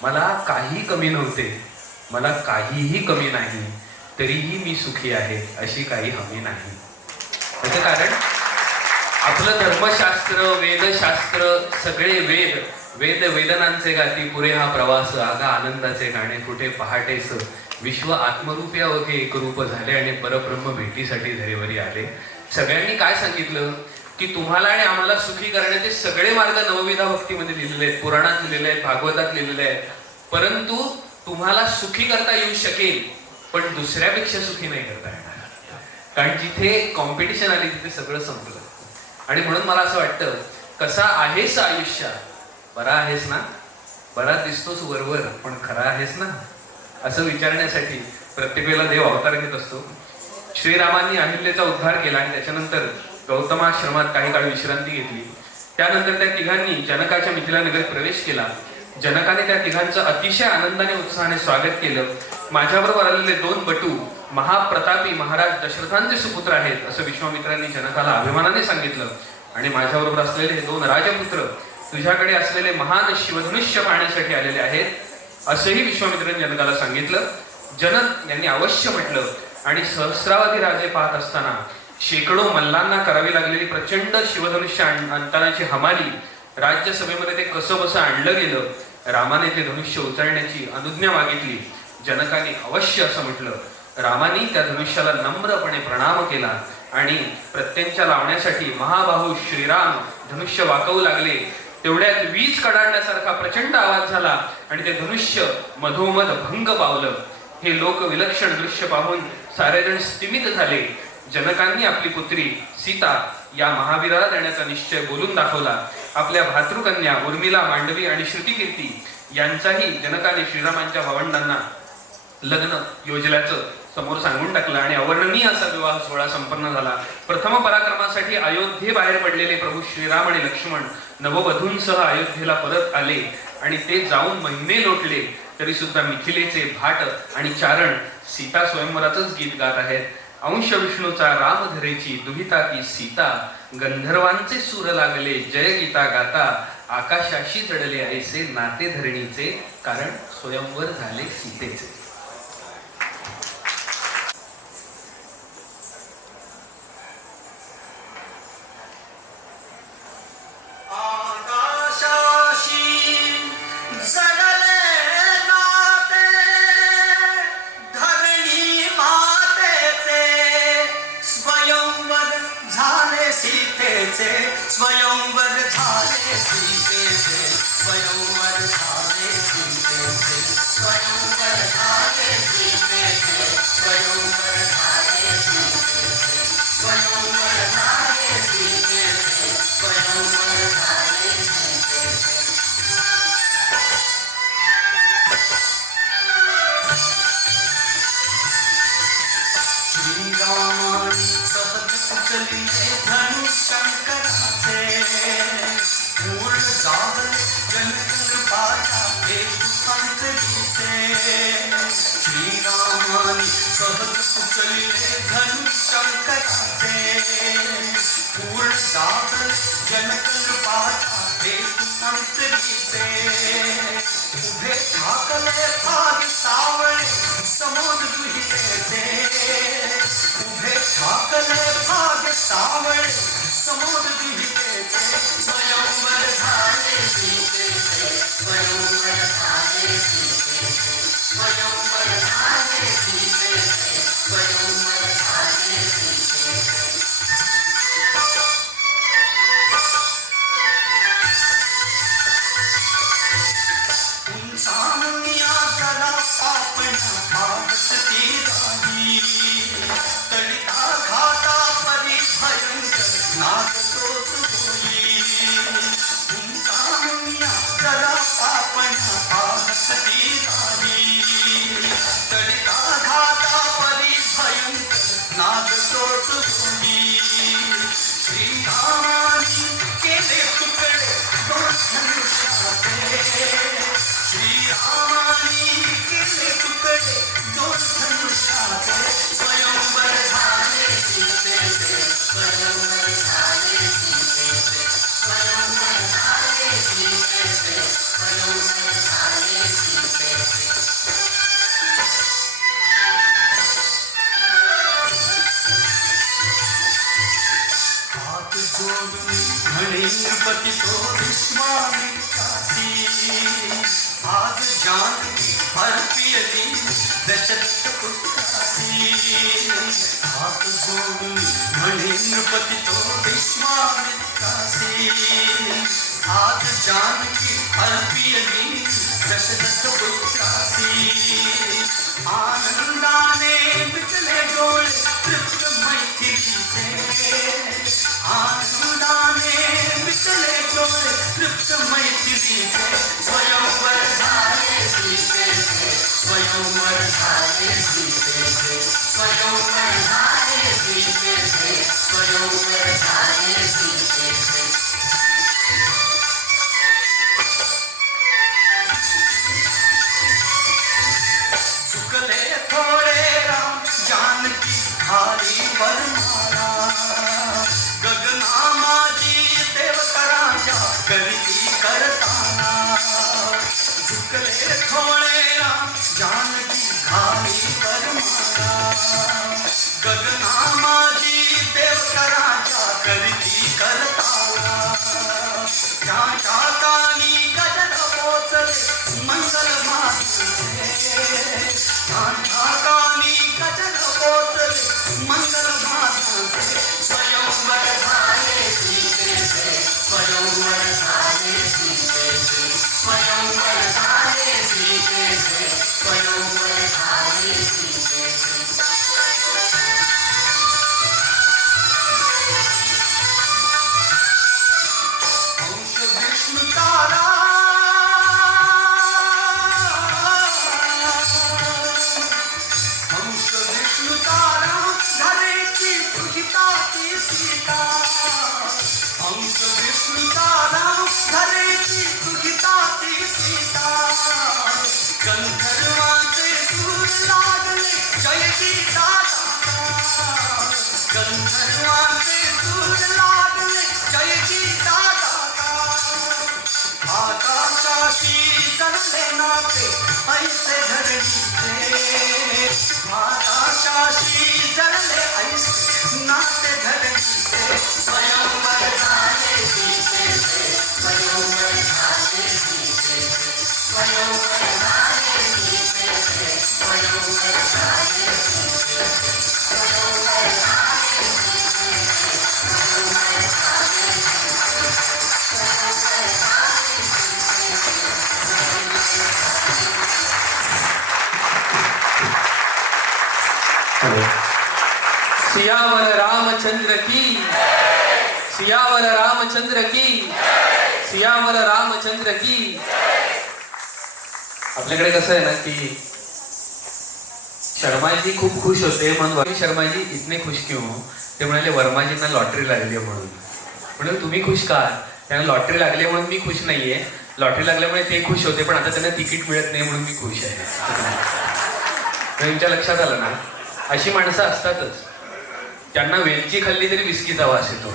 मला काही कमी नव्हते, मला काहीही कमी नाही, तरीही मी सुखी आहे अशी काही हमी नाही. त्याचं कारण आपलं धर्मशास्त्र, वेदशास्त्र, सगळे वेद वेदनांचे गाती पुरे हा प्रवास. आगा आनंदाचे गाणे कुठे पहाटेस, विश्व आत्मरूपी अवघे एकरूप झाले आणि परब्रह्म भेटीसाठी धरेवरी आले. सगळ्यांनी काय सांगितलं की तुम्हाला आणि आम्हाला सुखी करण्याचे सगळे मार्ग नवविधा भक्तीमध्ये लिहिलेले आहेत, पुराणात लिहिलेले आहेत, भागवतात लिहिलेले आहेत. परंतु तुम्हाला सुखी करता येऊ शकेल, पण दुसऱ्यापेक्षा सुखी नाही करता येणार. कारण जिथे कॉम्पिटिशन आली तिथे सगळं संपलं. आणि म्हणून मला असं वाटतं, कसा आहेस आयुष्य, बरा आहेस ना, बरा दिसतोस वरवर पण खरा आहेस ना, असं विचारण्यासाठी प्रत्येक वेळेला देव अवतार घेत असतो. श्रीरामांनी अहिल्याचा उद्धार केला आणि त्याच्यानंतर गौतमाश्रमात काही काळ विश्रांती घेतली. त्यानंतर त्या तिघांनी जनकाच्या मिथिला नगरीत प्रवेश केला. जनकाने त्या तिघांचं अतिशय आनंदाने उत्साहाने स्वागत केलं. माझ्याबरोबर आलेले 2 बटू महाप्रतापी महाराज दशरथांचे सुपुत्र आहेत असं विश्वामित्रांनी जनकाला अभिमानाने सांगितलं. आणि माझ्याबरोबर असलेले हे 2 राजपुत्र तुझ्याकडे असलेले महान शिवधनुष्य पाहण्यासाठी आलेले आहेत असंही विश्वामित्रांनी जनकाला सांगितलं. जनक यांनी अवश्य म्हटलं. आणि सहस्रावधी राजे पाहत असताना शेकडो मल्लांना करावी लागलेली प्रचंड शिवधनुष्य आणतानाची हमाली राज्यसभेमध्ये ते कसं बसं आणलं गेलं. रामाने ते धनुष्य उचलण्याची अनुज्ञा मागितली. जनकाने अवश्य असं म्हटलं. रामाने त्या धनुष्याला नम्रपणे प्रणाम केला आणि प्रत्यंच्या लावण्यासाठी महाबाहू श्रीराम धनुष्य वाकवू लागले. तेवढ्यात वीज कडाडल्यासारखा प्रचंड आवाज झाला आणि ते धनुष्य मधोमध भंग पावलं. हे लोक विलक्षण दृश्य पाहून सारेजण स्तिमित झाले. जनकांनी आपली पुत्री सीता या महावीराला देण्याचा निश्चय बोलून दाखवला. आपल्या भातृकन्या उर्मिला, मांडवी आणि श्रुतिकीर्ती यांचाही जनकाने श्रीरामांच्या भावंडांना लग्न योजल्याचं समोर सांगून टाकलं आणि अवर्णनीय असा विवाह सोहळा संपन्न झाला. प्रथम पराक्रमासाठी अयोध्येबाहेर पडलेले प्रभू श्रीराम आणि लक्ष्मण नववधूंसह अयोध्येला परत आले आणि ते जाऊन महिने लोटले तरी सुद्धा मिथिलेचे भाट आणि चारण सीता स्वयंवराचंच गीत गात आहेत. अंश विष्णूचा राम धरेची दुहिता ती सीता, गंधर्वांचे सूर लागले जय गीता गाता. आकाशाशी जडले ऐसे नाते धरणीचे, कारण स्वयंवर झाले सीतेचे. स्वयंवर झाले सीतेचे, स्वयंवर झाले सीतेचे, स्वयंवर झाले सीतेचे, स्वयंवर झाले सीतेचे, स्वयंवर झाले सीतेचे, स्वयंवर झाले सीतेचे. श्रीरामानी सहज उचलिले धनुशंकराचे, मूळ जावले जनकृपाचा हेतू अंतरीचे. श्रीरामानी सहज उचलिले धनुशंकराचे, मूळ जावले जनकृपाचा हेतू अंतरीचे उभे ठाकले फाग सावळे समोर दुहितेचे उभे ठाकले फाग सावळे समोर दुहितेचे स्वयंवर झाले सीतेचे स्वयंवर झाले सीतेचे स्वयंवर झाले सीतेचे स्वयंवर झाले सीतेचे सामनिया जरा पापना भागती राही तळिता घाटा परी भयंकर नाग तोच होई सामनिया जरा पापना भागती राही तळिता घाटा परी भयंकर नाग तोच होई श्रीरामानी केले तुकडे दोन धनुष्याचे श्रीरामानी केले तुकडे दोन धनुष्याचे स्वयंवर झाले सीतेचे स्वयंवर झाले सीतेचे स्वयंवर झाले सीतेचे स्वयंवर झाले सीतेचे हात जोडून म्हणे नृपती तो विश्वामित्रासी आज जानकी अर्पियली दशरथ पुत्रासी हात जोडून म्हणे नृपती तो विश्वामित्रासी आज जानकी अर्पियली दशरथ पुत्रासी आनंदाने मिटले डोळे तृप्त मैथिलीचे आनंदाने मिटले डोळे तृप्त मैथिलीचे स्वयंवर झाले सीतेचे स्वयंवर झाले सीतेचे स्वयंवर झाले सीतेचे स्वयंवर झाले सीतेचे चुकले थोडे राम जानकी भारी वरमाला गगना माझी देवकराच्या करीती करताना चुकले थोडे राम जानकी भारी वरमाला गगना माझी देवकराच्या करीती करताना त्या टाकानी गजर पोचले मंगल मातुचे ठाकानी गजर पोचले मंगल मातुचे स्वयंवर झाले सीतेचे स्वयंवर झाले सीतेचे स्वयंवर झाले सीतेचे स्वयंवर झाले सीतेचे अंश विष्णू तारा अंश विष्णू तारा धरेची तुझिताची सीता अंश विष्णू तारा धरेची तुझिताची सीता गंधर्वाचे सूर लागले जय गीता गंधर्वाचे सूर लागले जय गीता आकाशाशी जळले नाते ऐसे धरणीचे आकाशाशी जळले ऐसे नाते धरणीचे स्वयंवर झाले सीतेचे स्वयंवर झाले सीतेचे स्वयंवर झाले सीतेचे स्वयंवर झाले सीतेचे स्वयंवर झाले सीतेचे स्वयंवर झाले सियावर रामचंद्र की सियावर रामचंद्र की सियावर रामचंद्र की आपल्याकडे कसं आहे ना की शर्माजी खूप खुश होते म्हणून शर्माजी इतने खुश क्यों ते म्हणाले वर्माजींना लॉटरी लागली आहे म्हणून तुम्ही खुश का त्यांना लॉटरी लागली म्हणून मी खुश नाहीये लॉटरी लागल्यामुळे ते खुश होते पण आता त्यांना तिकीट मिळत नाही म्हणून मी खुश आहे तुमच्या लक्षात आलं ना अशी माणसं असतातच त्यांना वेलची खाल्ली तरी विस्कीचा वास येतो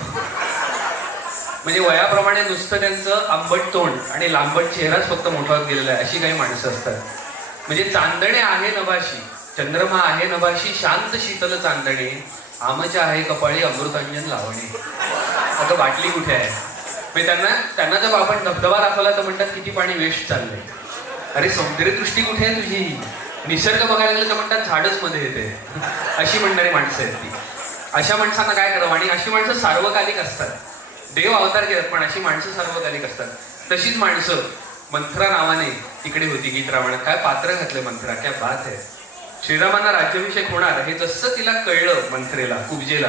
म्हणजे वयाप्रमाणे नुसतं त्यांचं आंबट तोंड आणि लांबट चेहराच फक्त मोठा होत गेलेला आहे, अशी काही माणसं असतात. म्हणजे चांदणे आहे नभाशी, चंद्रमा आहे नभाशी, शांत शीतल चांदणे, आमच्या आहे कपाळी अमृतांजन लावणे. आता बाटली कुठे आहे? म्हणजे त्यांना जर आपण धबधबा दाखवला तर म्हणतात किती पाणी वेस्ट चाललंय. अरे सौंदर्यदृष्टी कुठे आहे तुझी? निसर्ग बघायला गेलं तर म्हणतात झाडच मध्ये येते. अशी म्हणणारी माणसं आहेत ती. अशा माणसांना काय करावं? आणि अशी माणसं सार्वकालिक असतात. देव अवतार घेतात पण अशी माणसं सार्वकालिक असतात. तशीच माणसं मंथरा नावाने तिकडे होती गीत रामायणात. काय पात्र घातले मंथरा, काय बात आहे. श्रीरामांना राज्याभिषेक होणार हे जसं तिला कळलं मंथरेला, कुबजेला,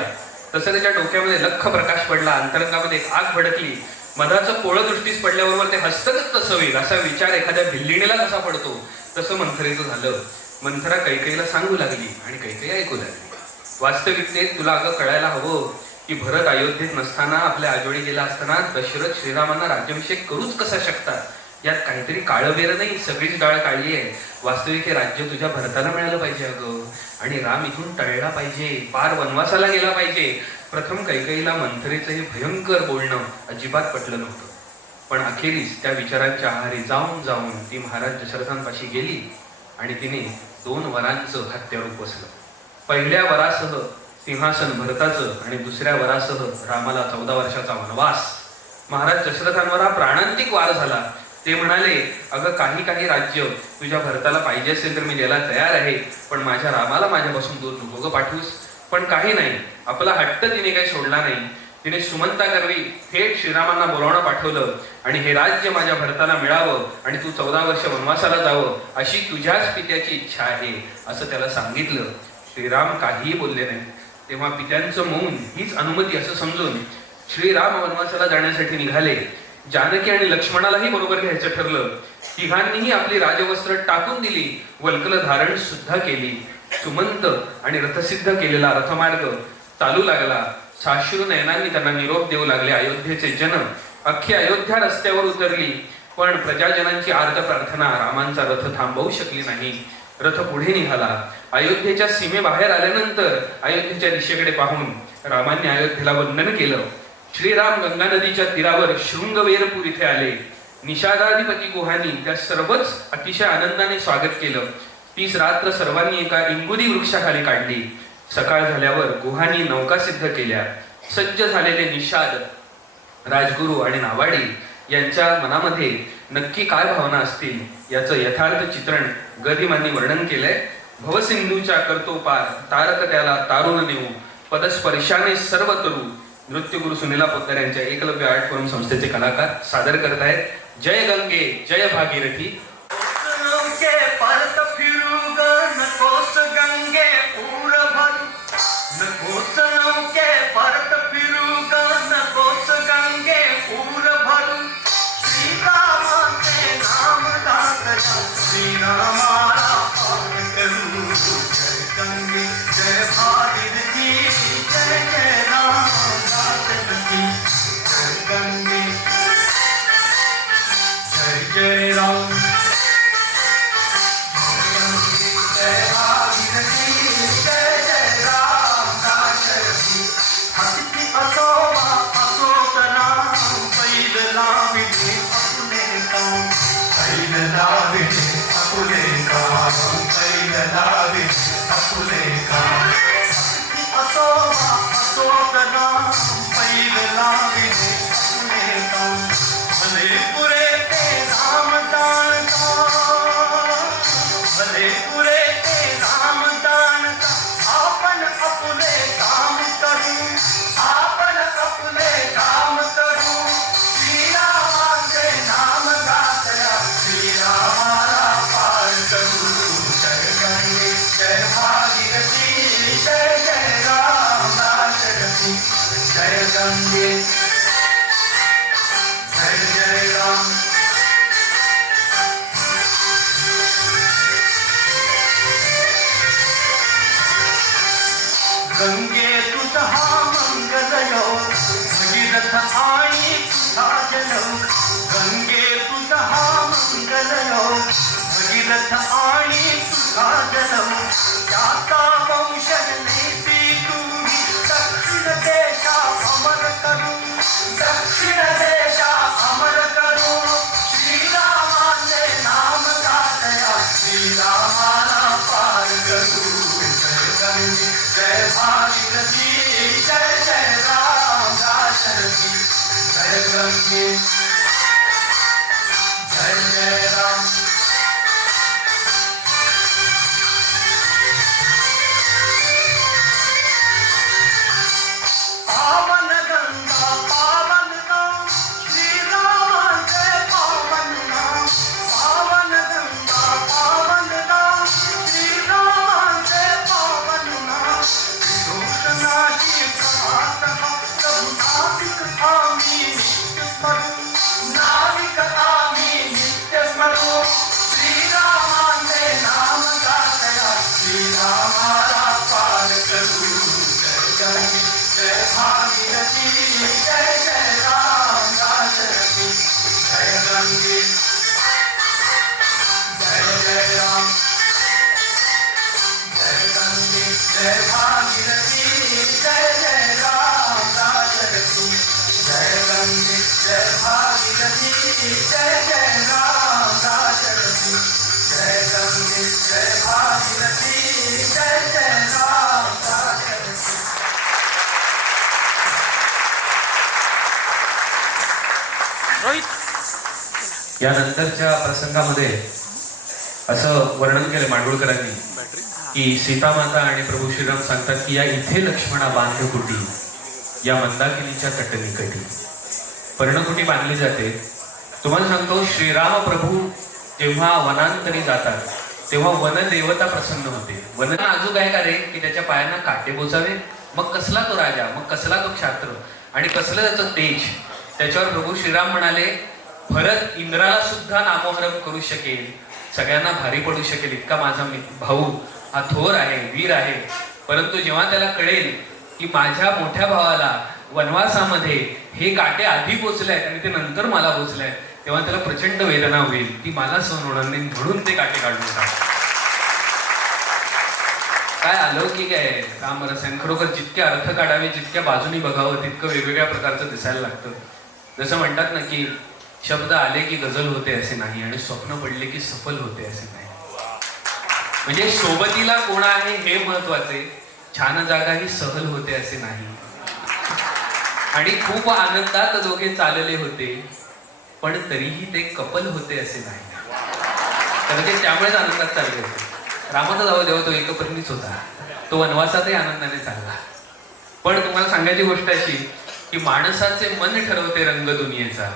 तसं त्याच्या डोक्यामध्ये लख्ख प्रकाश पडला, अंतरंगामध्ये एक आग भडकली. मधाचं पोळं दृष्टीस पडल्याबरोबर ते हस्तगत कसं होईल असा विचार एखाद्या भिल्लिणीला कसा पडतो तसं मंथरेचं झालं. मंथरा कैकेयीला सांगू लागली आणि कैकेयी ऐकू लागली. वास्तविकतेत तुला अगं कळायला हवं की भरत अयोध्येत नसताना, आपल्या आजोळी गेला असताना दशरथ श्रीरामांना राज्याभिषेक करूच कसा शकतात? यात काहीतरी काळं नाही, सगळीच डाळ काळी आहे. वास्तविक हे राज्य तुझ्या भरताला मिळालं पाहिजे अगं, आणि राम इथून टळला पाहिजे, पार वनवासाला गेला पाहिजे. प्रथम कैकेयीला मंथरेचं हे भयंकर बोलणं अजिबात पटलं नव्हतं. पण अखेरीस त्या विचारांच्या आहारी जाऊन जाऊन ती महाराज दशरथांपाशी गेली आणि तिने 2 वरांचं हत्यारूप बसलं. पहिल्या वरासह सिंहासन भरताचं आणि दुसऱ्या वरासह रामाला 14 वर्षाचा वनवास. महाराज दशरथांवर हा प्राणांतिक वार झाला. ते म्हणाले, अगं काही राज्य तुझ्या भरताला पाहिजे असेल तर मी द्यायला तयार आहे, पण माझ्या रामाला माझ्यापासून दूर नको गं पाठवूस. पण काही नाही, आपला हट्ट तिने काही सोडला नाही. तिने सुमंताकरवी थेट श्रीरामांना बोलावणं पाठवलं आणि हे राज्य माझ्या भरताला मिळावं आणि तू 14 वर्ष वनवासाला जावं अशी तुझ्याच पित्याची इच्छा आहे असं त्याला सांगितलं. श्रीराम काहीही बोलले नाही. तेव्हा पित्यांचं मौन हीच अनुमती असं समजून श्रीराम वनवासाला जाण्यासाठी निघाले. जानकी आणि लक्ष्मणालाही बरोबर घ्यायचं ठरलं. तिघांनीही आपली राजवस्त्र टाकून दिली, वल्कल धारण सुद्धा केली. सुमंत आणि रथसिद्ध केलेला रथमार्ग चालू लागला. साश्रू नयनांनी त्यांना निरोप देऊ लागले अयोध्येचे जन. अख्खी अयोध्या रस्त्यावर उतरली, पण प्रजाजनांची आर्त प्रार्थना रामांचा रथ थांबवू शकली नाही. रथ पुढे निघाला. अयोध्येच्या सीमेबाहेर आल्यानंतर अयोध्येच्या दिशेकडे पाहून रामांनी अयोध्येला वंदन केलं. श्रीराम गंगा नदीच्या तीरावर शृंगवेरपूर इथे आले. निषादाधिपती गुहांनी त्या सर्वच अतिशय आनंदाने स्वागत केलं. 30 रात्र सर्वांनी एका इंगुदी वृक्षाखाली काढली. सकाळ झाल्यावर गुहांनी नौका सिद्ध केल्या. सज्ज झालेले निषाद, राजगुरू आणि नावाडी यांच्या मनामध्ये नक्की काय भावना असतील याचं यथार्थ चित्रण गदिमांनी वर्णन केलंय. भवसिंधूच्या करतो पार, तारक त्याला तारुण नेऊ, पदस्पर्शाने सर्व तरू. नृत्यगुरु सुनीला पोद्दार यांच्या एकलव्य आर्ट फोरम संस्थेचे कलाकार सादर करत आहेत जय गंगे जय भागीरथी. परत फिरू ग नकोस गंगे पूर भरू, नकोस नौके परत फिरू ग नकोस गंगे पूर भरू. श्रीरामाचे नाम दातया श्रीरामाला पार करू. जय गंगे जय भागीरथी, जय जय राम दातकी. जय गंगे जय जय राम, गंगे तुझा मंगल योग, भगीरथ आई तुझा जलयोग. गंगे तुझा मंगल योग, भगीरथ आई तुझा जलयोग. त्याचा वंशज नेसी तुम्ही दक्षिण देशा अमर करू. दक्षिण गंगे जय जय राम पावन गंगा पावन नाम श्री रामाचे पावन नाम पावन गंगा पावन नाम श्री रामाचे पावन नाम दोषनाशी प्रभात नाविक आम्ही नित्य स्मरू नाविक आम्ही नित्य स्मरू श्रीरामाचे नाम गातया श्रीरामाला पार करू जय गंगे जय भागीरथी जय जय राम दाशरथी जय गंगे जय जय राम जय गंगे जय भागीरथी जय जय राम दाशरथी जय गंगे जय भागीरथी जय जय राम दाशरथी जय गंगे जय भागीरथी जय जय राम दाशरथी यानंतरच्या प्रसंगामध्ये असं वर्णन केलं माडगुळकरांनी की सीतामाता आणि प्रभू श्रीराम सांगतात की या इथे लक्ष्मणा बांध कुटी या मंदाकिनीच्या कटनिकटी पर्णकुटी बांधली जाते. तुम्हाला सांगतो श्रीराम प्रभू जेव्हा वनांतरी जातात तेव्हा वनदेवता प्रसन्न होते. वन अजून काय करे की त्याच्या पायांना काटे बोचावे. मग कसला तो राजा, मग कसला तो क्षात्र आणि कसलं त्याचं तेज. त्याच्यावर प्रभू श्रीराम म्हणाले भरत इंद्राला सुद्धा नामोहरम करू शकेल, सगळ्यांना भारी पडू शकेल इतका माझा भाऊ हा थोर आहे, वीर आहे. परंतु जेव्हा त्याला कळेल की माझ्या मोठ्या भावाला वनवासामध्ये हे काटे आधी पोचलेत आणि ते नंतर मला पोचलेत, तेव्हा त्याला प्रचंड वेदना होईल, ती मला सहन होणार नाही, म्हणून ते काटे काढून टाक. काय अलौकिक आहे रामरसायन. खरोखर जितके अर्थ काढावे, जितक्या बाजूनी बघावं तितकं वेगवेगळ्या प्रकारचं दिसायला लागतं. जसं म्हणतात ना की शब्द आले की गझल होते असे नाही आणि स्वप्न पडले की सफल होते असे नाही. म्हणजे सोबतीला कोण आहे हे महत्वाचे, छान जागा ही सहल होते असे नाही. आणि खूप आनंदात दोघे चालले होते पण तरीही ते कपल होते असे नाही, कारण ते त्यामुळेच आनंदात चालले होते. रामाचा जाऊ देवा तो एकपत्नीच होता, तो वनवासातही आनंदाने चालला. पण तुम्हाला सांगायची गोष्ट अशी की माणसाचे मन ठरवते रंग दुनियेचा,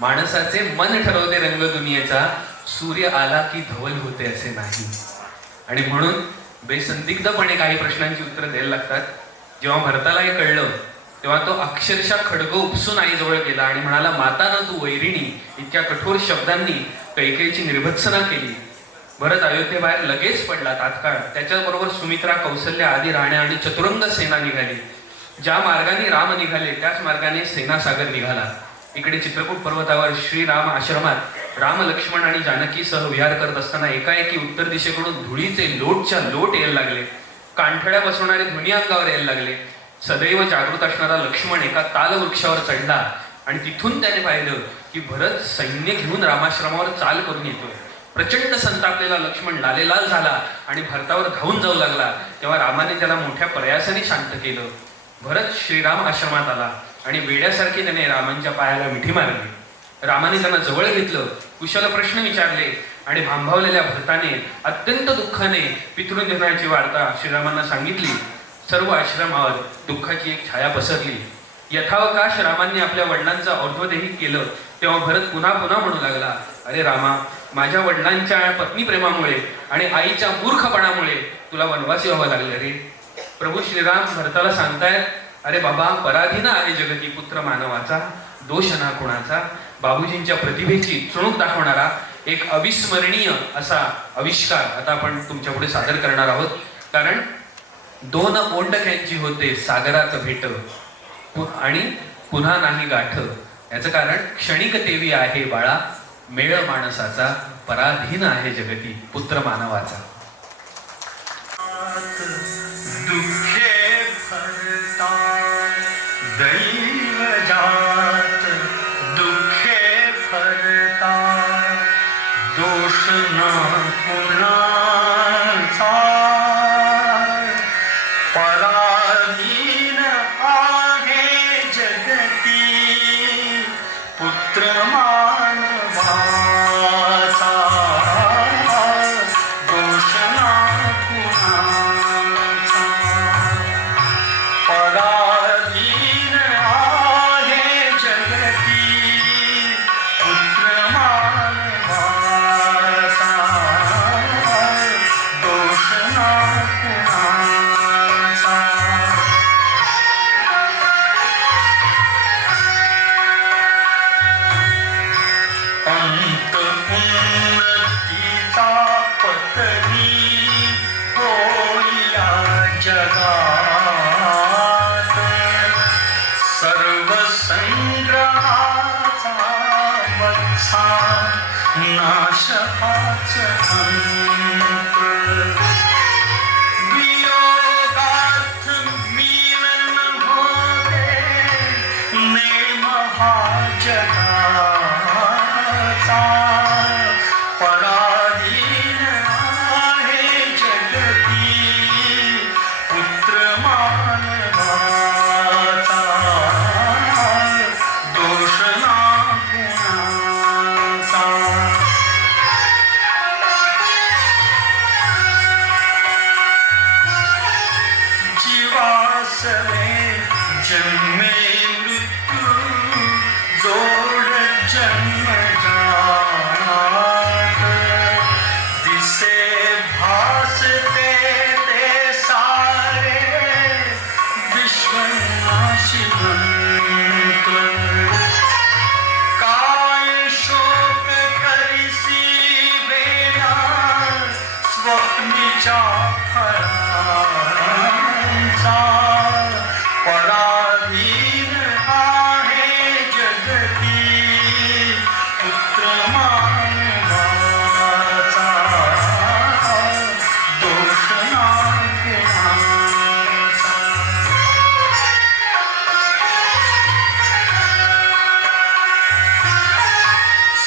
माणसाचे मन ठरवते रंग दुनियेचा, सूर्य आला की धवल होते असे नाही. आणि म्हणून बेसंदिग्धपणे काही प्रश्नांची उत्तरं द्यायला लागतात. जेव्हा भरताला हे कळलं तेव्हा तो अक्षरशः खड्ग उपसून आईजवळ गेला आणि म्हणाला माता ना तू वैरिणी. इतक्या कठोर शब्दांनी कैकेयीची निर्भत्सना केली. भरत अयोध्येबाहेर लगेच पडला तात्काळ. त्याच्याबरोबर सुमित्रा, कौसल्य आदी राण्या आणि चतुरंग सेना निघाली. ज्या मार्गाने राम निघाले त्याच मार्गाने सेनासागर निघाला. इकडे चित्रकूट पर्वतावर श्रीराम आश्रमात राम, लक्ष्मण आणि जानकीसह विहार करत असताना एकाएकी उत्तर दिशेकडून धुळीचे लोटच्या लोट यायला लागले. कांठळ्या बसवणारे ध्वनी अंगावर यायला लागले. सदैव जागृत असणारा लक्ष्मण एका तालवृक्षावर चढला आणि तिथून त्याने पाहिलं की भरत सैन्य घेऊन रामाश्रमावर चाल करून येतोय. प्रचंड संतापलेला लक्ष्मण लालेलाल झाला आणि भरतावर धावून जाऊ लागला. तेव्हा रामाने त्याला मोठ्या प्रयासाने शांत केलं. भरत श्रीराम आश्रमात आला आणि वेड्यासारखे त्याने रामांच्या पायाला मिठी मारली. रामाने त्यांना जवळ घेतलं, कुशल प्रश्न विचारले आणि भांभावलेल्या भरताने अत्यंत दुःखाने पितृनिधनाची वार्ता श्रीरामांना सांगितली. सर्व आश्रमावर दुःखाची एक छाया पसरली. यथावकाश रामांनी आपल्या वडिलांचं और्ध्वदेही केलं तेव्हा भरत पुन्हा पुन्हा म्हणू लागला, अरे रामा, माझ्या वडिलांच्या पत्नी प्रेमामुळे आणि आईच्या मूर्खपणामुळे तुला वनवासी व्हावं लागलं रे. प्रभू श्रीराम भरताला सांगतायत, अरे बाबा, पराधीन आहे जगती पुत्र मानवाचा, दोष ना कुणाचा. बाबूजींच्या प्रतिभेची चुणूक दाखवणारा एक अविस्मरणीय असा आविष्कार आता आपण तुमच्या पुढे सादर करणार आहोत. कारण दोन ओंडक्यांची होते सागरात भेट आणि पुन्हा नाही गाठ. याचं कारण क्षणिक तेवी आहे बाळा, मेळ माणसाचा, पराधीन आहे जगती पुत्र मानवाचा. दुःखे भरता दैव जात, दुःखे भरता दोष न कुणाचा, पराधीन आहे जगती पुत्र मानवाचा दोष ना कुणाचा पराधीन आहे जगती पुत्र मानवाचा दोष ना कुणाचा अंत उन्नतीचा पतनी होईला जगात सर्व संग्रहाचा वत्सा नाश हाच अंत वियोगात मिलन होते नेम हा जगाचा पराधीन आहे जगती पुत्र मानवाचा दोष ना कुणाचा जीवासवे जन्मे मृत्यू जोड जन्मजात दिसे भासते ते सारे विश्वनाशिवंत काय शोक करिसी वेडा स्वप्नीच्या फळांचा पराधीन आहे जगती पुत्र मानवाचा दोष ना कुणाचा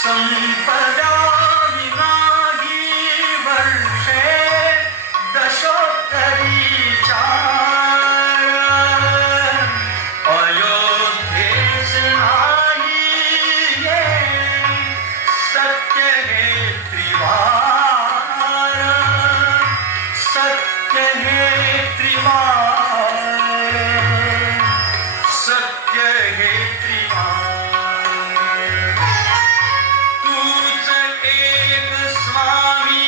संपदा विनाही वर्षे दशोत्तरीच्या अयोध्येस नाही ये सत्य हे त्रिवार सत्य हे त्रिवार सत्य हे त्रिवार तूच एक स्वामी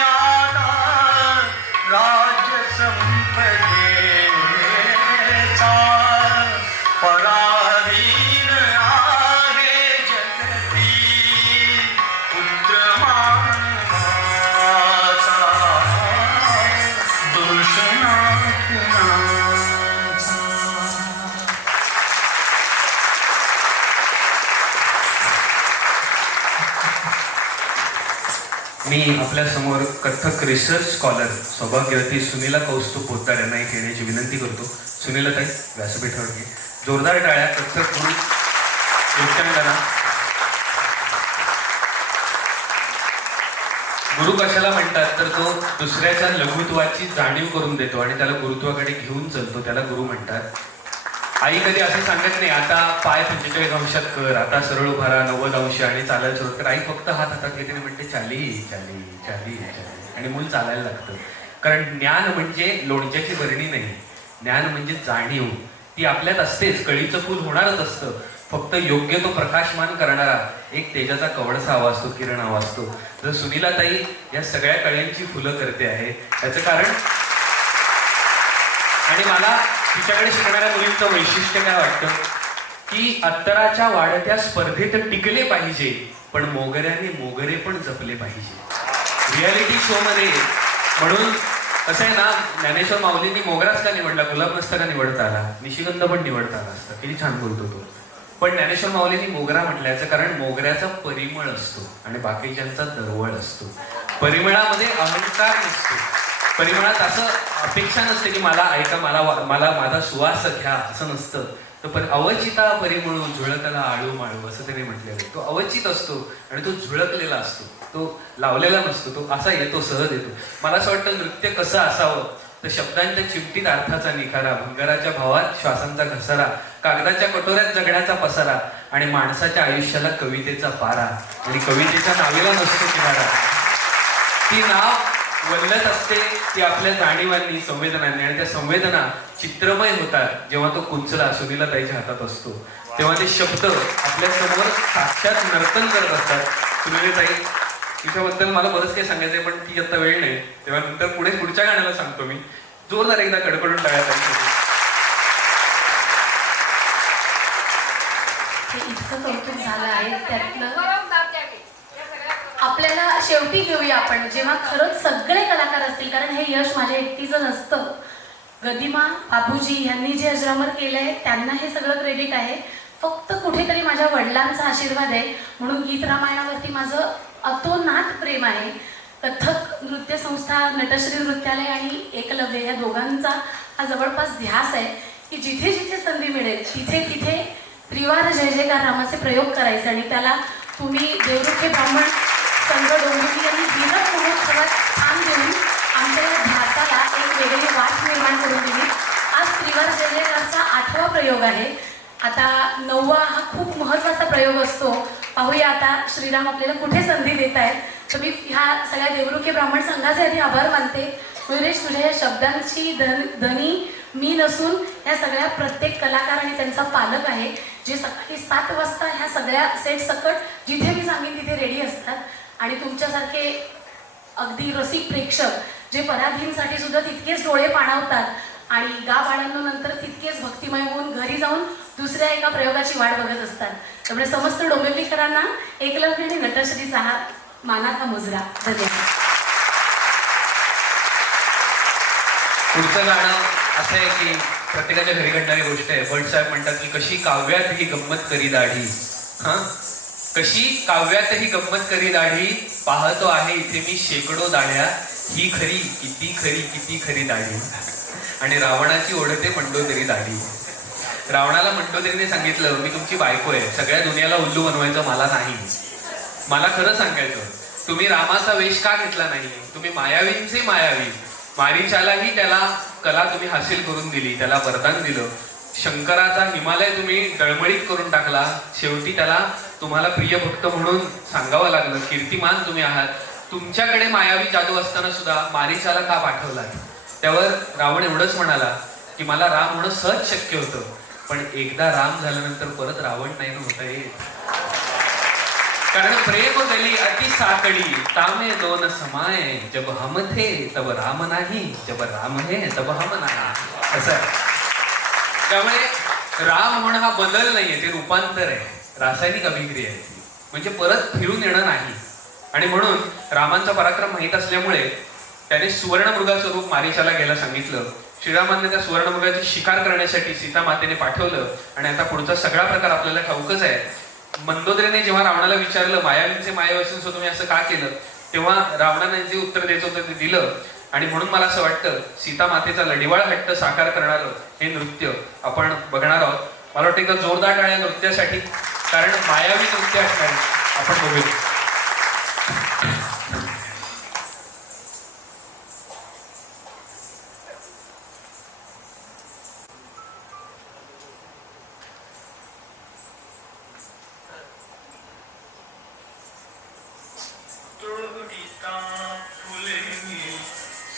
आता राज संपदेचा पराधीन आहे जगती पुत्र मानवाचा दोष ना कुणाचा मी आपल्या समोर कथ्थक रिसर्च स्कॉलर सौभाग्यवती सुनीला कौस्तुभ पोतदार यांना एक येण्याची विनंती करतो. सुनीला ताई व्यासपीठावर घे. जोरदार टाळ्या. कथ्थक गुरु नृत्यांगना. गुरु कशाला म्हणतात तर तो दुसऱ्याच्या लघुत्वाची जाणीव करून देतो आणि त्याला गुरुत्वाकडे घेऊन चालतो, त्याला गुरु म्हणतात. आई कधी असं सांगत नाही आता पाय 45 अंशात कर, आता सरळ उभा राहा 90 अंश आणि चालायला सुरुवात कर. आई फक्त हात हातात घेते आणि म्हणते चाली चाली चाली चाली आणि मूल चालायला लागतं. कारण ज्ञान म्हणजे लोणच्याची भरणी नाही, ज्ञान म्हणजे जाणीव. ती आपल्यात असतेच, कळीचं फूल होणारच असतं. फक्त योग्य तो प्रकाशमान करणारा एक तेजाचा कवडसा हवा असतो, किरण हवा असतो. जर सुनीलाताई या सगळ्या कळ्यांची फुलं करते आहे त्याचं कारण, आणि मला तिच्याकडे शिकणाऱ्या मुलींचं वैशिष्ट्य काय वाटतं की अत्तराच्या वाढत्या स्पर्धेत टिकले पाहिजे पण मोगऱ्याने मोगरे पण जपले पाहिजे रियालिटी शो मध्ये. म्हणून कसं आहे ना, ज्ञानेश्वर माऊलींनी मोगराच का निवडला, गुलाब नसता का निवडता आला, निशिगंध पण निवडता आला असता. किती छान बोलतो तो. पण ज्ञानेश्वर माऊलींनी मोगरा म्हटल्याचं कारण मोगऱ्याचा परिमळ असतो आणि बाकीच्यांचा दरवळ असतो. परिमळामध्ये अहंकार नसतो. परिमळात असं अपेक्षा नसते की मला ऐका, मला माझा सुवास घ्या, असं नसतं. तो अवचिता परिमळू झुळकला आळू माळू असं त्याने म्हटलेलं. तो अवचित असतो आणि तो झुळकलेला असतो, तो लावलेला नसतो, तो असा येतो, सहज येतो. मला असं वाटतं नृत्य कसं असावं तर शब्दांच्या चिमटीत अर्थाचा निखारा, भंगाराच्या भावात श्वासांचा घसारा, कागदाच्या कटोऱ्यात जगण्याचा पसारा आणि माणसाच्या आयुष्याला कवितेचा पारा, आणि कवितेच्या नावेला नसतो किनारा. ती नाव वल्लत असते ती आपल्या जाणीवांनी, संवेदनांनी, आणि त्या संवेदना चित्रमय होतात जेव्हा तो कुंचला सुनीला ताईच्या हातात असतो. तेव्हा ते शब्द आपल्या समोर साक्षात नर्तन करत असतात. सुनीला ताई तिच्याबद्दल मला बरंच काही सांगायचंय, पण ती आता वेळ नाही, तेव्हा नंतर पुढच्या गाण्याला सांगतो मी. जोरदार एकदा कडकडून टाळ्या ताईसाठी. इतकं कौतुक झालं आहे त्यातलं. आपल्याला शेवटी घेऊया आपण, जेव्हा खरंच सगळे कलाकार असतील, कारण हे यश माझ्या एकटीचं नसतं. गदिमा बाबूजी यांनी जे अजरामर केलंय त्यांना हे सगळं क्रेडिट आहे. फक्त कुठेतरी माझ्या वडिलांचा आशीर्वाद आहे, म्हणून गीत रामायणावरती माझं अतोनात प्रेम आहे. कथक नृत्य संस्था, नटश्री नृत्यालय आणि एकलव्य या दोघांचा हा जवळपास ध्यास आहे की जिथे जिथे संधी मिळेल तिथे तिथे त्रिवार जय जयकार रामाचे प्रयोग करायचे. आणि त्याला तुम्ही देवरुखे ब्राह्मण संघ डोंबिवली यांनी हिरक महोत्सवात स्थान देऊन आमच्या या ध्यासाला एक वेगळी वाट निर्माण करून दिली. आज त्रिवार जय जयकारचा 8वा प्रयोग आहे. आता 9वा हा खूप महत्त्वाचा प्रयोग असतो. पाहूया आता श्रीराम आपल्याला कुठे संधी देत आहेत. तर मी ह्या सगळ्या देवरुखे ब्राह्मण संघाचे आधी आभार मानते. मयुरेश, तुझ्या या शब्दांची धनी मी नसून या सगळ्या प्रत्येक कलाकार आणि त्यांचा पालक आहे, जे सकाळी 7 वाजता ह्या सगळ्या सेट सकट जिथे मी सांगेन तिथे रेडी असतात. आणि तुमच्यासारखे अगदी रसिक प्रेक्षक जे पराधीनसाठी सुद्धा तितकेच डोळे पाणावतात आणि गा बाळांनो नंतर तितकेच भक्तिमय होऊन घरी जाऊन दुसऱ्या एका प्रयोगाची वाट बघत असतात. त्यामुळे समस्त डोंबिवलीकरांना एकलव्य आणि नटश्रीचा हा मानाचा मुजरा. धन्यवाद. पुढचं गाणं असं आहे की प्रत्येकाच्या घरी घडणारी गोष्ट आहे. भट साहेब म्हणतात की कशी काव्यात ही गंमत करी दाढी. कशी काव्यात ही गंमत करी दाढी, पाहतो आहे इथे मी शेकडो दाढ्या, ही खरी किती खरी दाढी. आणि रावणाची ओढते मंडोदरी दाढी. रावणाला मंडोदरीने सांगितलं मी तुमची बायको आहे, सगळ्या दुनियाला उल्लू बनवायचं मला नाही. मला खरं सांगायचं, तुम्ही रामाचा वेश का घेतला नाही? तुम्ही मायावींचे मायावी. मारीचालाही त्याला कला तुम्ही हासिल करून दिली, त्याला वरदान दिलं. शंकराचा हिमालय तुम्ही डळमळीत करून टाकला. शेवटी त्याला तुम्हाला प्रिय भक्त म्हणून सांगावं लागलं. कीर्तिमान तुम्ही आहात. तुमच्याकडे मायावी जादू असताना सुद्धा मारीचाला का पाठवला? त्यावर रावण एवढंच म्हणाला की मला राम होणं सहज शक्य होतं, पण एकदा राम झाल्यानंतर परत रावण नाही होता येत. कारण प्रेम गली अति साकडी, तामे दोन समाये, जब हम थे तब राम नाही, जब राम है तब हम नाही. असं त्यामुळे राम होणं हा बदल नाहीये, ते रूपांतर आहे, रासायनिक अभिक्रिया आहे, म्हणजे परत फिरून येणं नाही. आणि म्हणून रामांचा पराक्रम माहीत असल्यामुळे त्याने सुवर्णमृगाचं रूप मारीचाला घ्यायला सांगितलं. श्रीरामांनी त्या सुवर्णमृगाची शिकार करण्यासाठी सीता मातेने पाठवलं. आणि आता पुढचा सगळा प्रकार आपल्याला ठाऊकच आहे. मंदोदरीने जेव्हा रावणाला विचारलं मायावींचे मायावसून तुम्ही असं का केलं, तेव्हा रावणाने जे उत्तर द्यायचं होतं ते दिलं. आणि म्हणून मला असं वाटतं सीता मातेचा लढिवाळ हट्ट साकार करणारं हे नृत्य आपण बघणार आहोत. मला वाटतं एकदा जोरदार टाळ्या नृत्यासाठी, कारण मायावी नृत्य असणार आपण बघूया.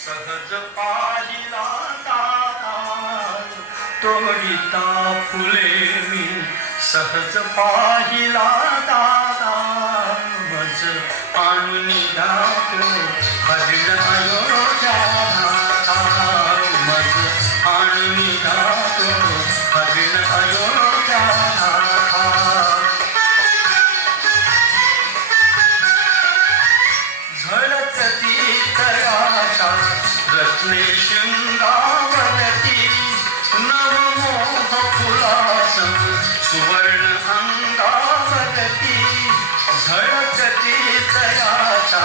सहज पाहिला दाता, तोडिता फुले मी सहज पाहिला दाता, मज आणून दातो हरिण अयोध्या, मज आणून दातो हरिण अयोध्या. झळकती तयाचा रत्ने शृंगावरती, नवमोह फुलासन सुवर्ण अंगावरती. झळकती तयाचा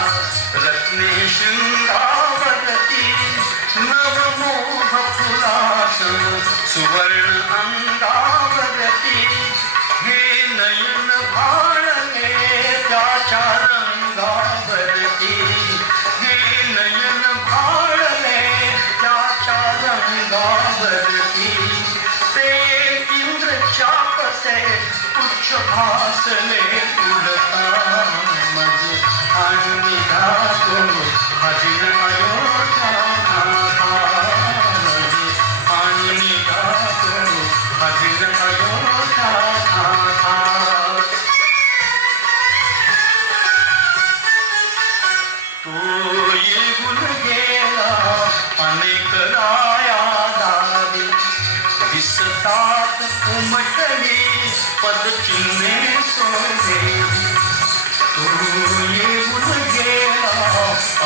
रत्ने शृंगावरती, नवमोह फुलासन सुवर्ण अंगावरती. हे नयन भाळले त्याच्या रंगावरती, हे नयन भाळले त्याच्या रंगावरती. ते इंद्र चापसे उच्च भासले उडता मज आणि निघातो अजिन अयोध्या आणि निघातो अजिन अयोध्या तो येऊन गेला अनेक राया दारी दिसतात उमटली पदचिन्हे सोनेरी तो येऊन गेला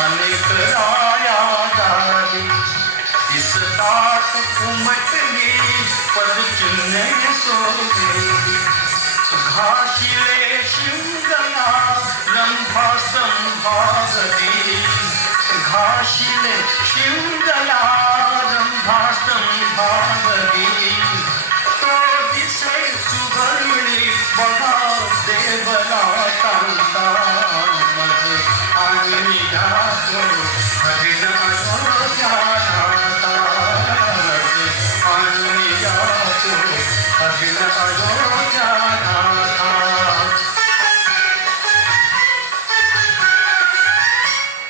अनेक राया दारी दिसतात उमटली पदचिन्हे सोनेरी घाशिले शिंगया रंभा संभागदी घाशिले शिंगया रंभा संभागदी तो दिसे सुगर्णी बघा देवला कांता मज आणि जातो हरिण अयोध्या नाता आणि जातो हरिण अयोध्या नाता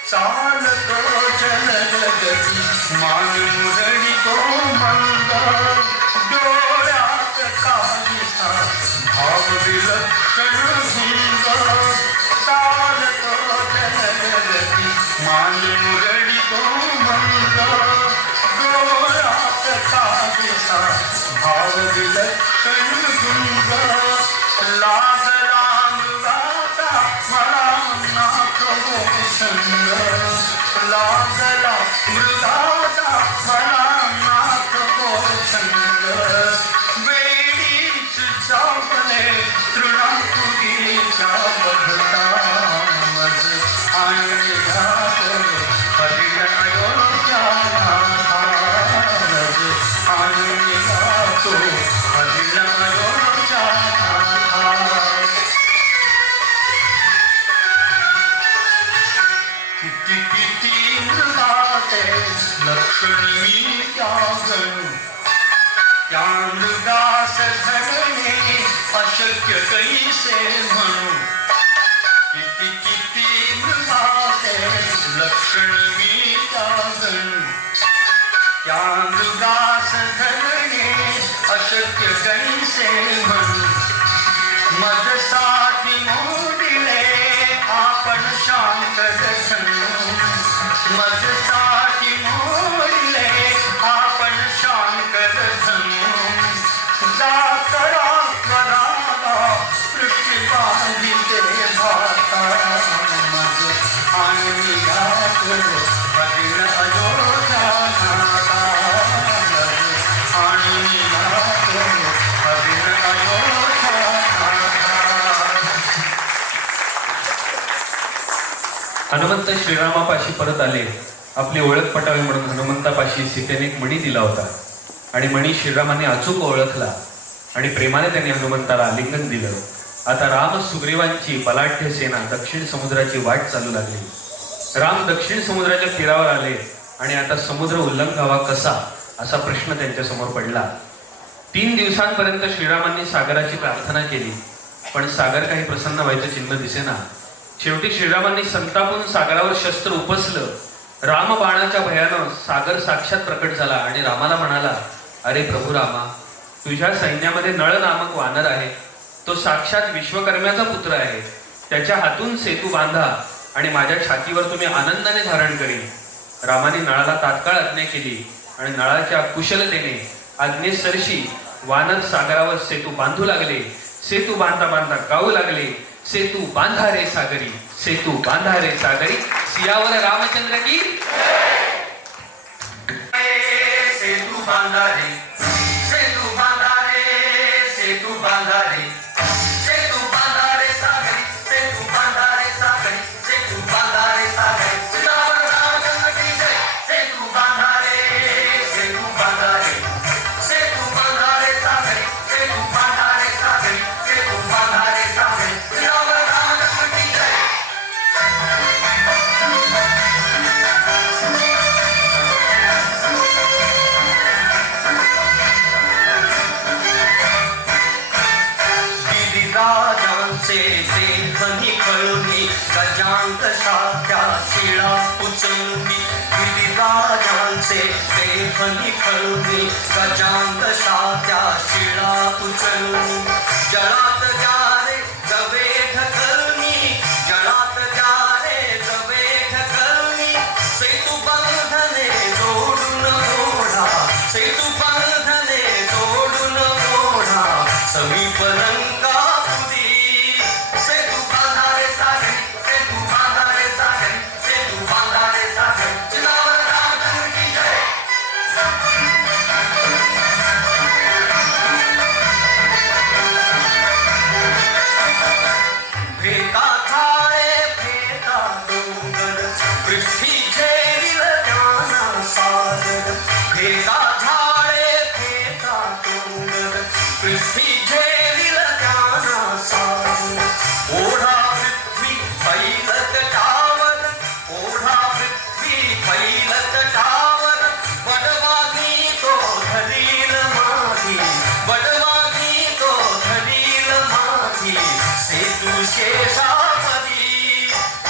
चालतो जलगती मान मुरळी तो मंद डोळ्यात कालिसा भाव विलक्षण भुंग चालतो जलगती मान मुरळी तो मंद डोळ्यात कालिसा भाव विलक्षण भुंग लागला मृगाचा मला नाथ संग लागला मृगाचा मला नाथ संग वेळीच जापले तृणापुरीच्या बघता मज आणि जातो हरिण अयोध्या मज आणि जातो हरिण अयोध्या किती किती मृगाचे लक्ष्मी त्यागणू त्या मृगास धरणे अशक्य कैसे म्हणू किती किती मृगाचे लक्ष्मी त्यागणू त्या मृगास धरणे अशक्य कैसे म्हणू मजसाठी मोडिले आपण शांत दर्शनू मजसाठी मोडिले आपण शांत दर्शनू जातरा कराला पृथ्वी बांधिते भाता मज आणि यातो हरिण अयोध्या नाता आणि यातो हरिण अयोध्या हनुमंत श्रीरामापाशी परत आले. आपली ओळख पटावी म्हणून हनुमंतापाशी सीतेने एक मणी दिला होता आणि मणी श्रीरामाने अचूक ओळखला आणि प्रेमाने त्यांनी हनुमंताला आलिंगन दिलं. आता राम सुग्रीवांची बलाढ्य सेना दक्षिण समुद्राची वाट चालू लागली. राम दक्षिण समुद्राच्या तीरावर आले आणि आता समुद्र उल्लंघावा कसा असा प्रश्न त्यांच्या समोर पडला. 3 दिवसांपर्यंत श्रीरामांनी सागराची प्रार्थना केली पण सागर काही प्रसन्न व्हायचं चिन्ह दिसेना. शेवटी श्रीरामांनी संतापून सागरावर शस्त्र उपसलं. राम बाणाच्या भयानं सागर साक्षात प्रकट झाला आणि रामाला म्हणाला, अरे प्रभू रामा, तुझ्या सैन्यामध्ये नळ नामक वानर आहे. तो साक्षात विश्वकर्म्याचा पुत्र आहे. त्याच्या हातून सेतू बांधा आणि माझ्या छातीवर तुम्ही आनंदाने धारण करीन. रामाने नळाला तात्काळ आज्ञा केली आणि नळाच्या कुशलतेने आज्ञेसरशी वानर सागरावर सेतू बांधू लागले. सेतू बांधता बांधता गाऊ लागले, सेतू बांधा रे सागरी, सेतू बांधा रे सागरी. सियावर रामचंद्र की सेतू बांधा रे, सेतू बांधा रे, सेतू बांधा रे, सेतू बांधा रे सागरी, सेतू बांधा रे सागरी, सेतू बांधा रे सागरी. सियावर रामचंद्र की जय. सेतू बांधा रे, सेतू बांधा रे, सेतू बांधा रे सागरी, सेतू बांधा रे सागरी, सेतू बांधा रे सागरी. सियावर रामचंद्र की जय. सेफनी खळुनी गजांत शात्या शिळा उचलुनी गिरिराजांचे सेफनी खळुनी गजांत शात्या शिळा उचलुनी जळात जारे गवे ढकलुनी जळात जारे गवे ढकलुनी सेतू बंधने जोडून ओढा सेतू बंधने जोडून ओढा समीप लंकापुरी सेतू बांधारे सागरी सेतू बांधारे सागरी सेतू बांधारे सागरी चिदावर रामचंद्र की जय भेटा झाळे भेटा डोंगर पृथ्वी झेलिल ज्ञान सागर भेटा झाळे भेटा डोंगर पृथ्वी झेलिल ज्ञान सागर ओढा पृथ्वी पैलक टावर ओढा पृथ्वी पैलक टावर बडवानी तो धरील माझी बडवानी तो धरील माझी सेतू शेषापदी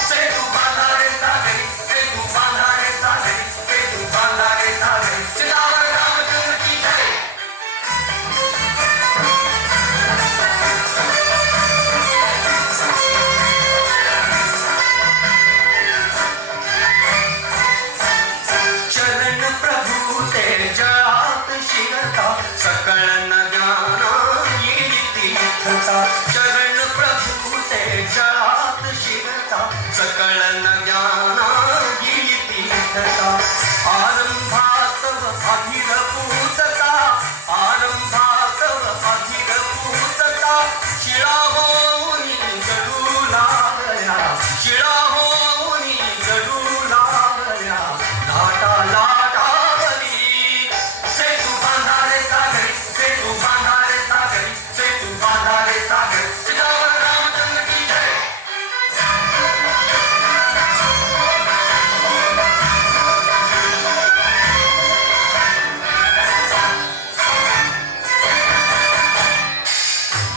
सेतू बांधारे सागरी सेतू बांधारे सागरी सेतू बांधारे सागरी चिदावर रामचंद्र की जय चरण प्रभु से जळात शिरता सकळ न ज्ञाना येई तीर्थता चरण प्रभु से जळात शिरता सकळ न ज्ञाना येई तीर्थता आरंभास्तव अभिरपूतता आरंभास्तव अभिरपूतता शिळा होऊनी जडू लागल्या शिळा होऊनी जडू लागल्या लाटा लाटावली सेतू बांधारे सागरी सेतू बांधारे सागरी सेतू बांधारे सागरी चिदावर रामचंद्र की जय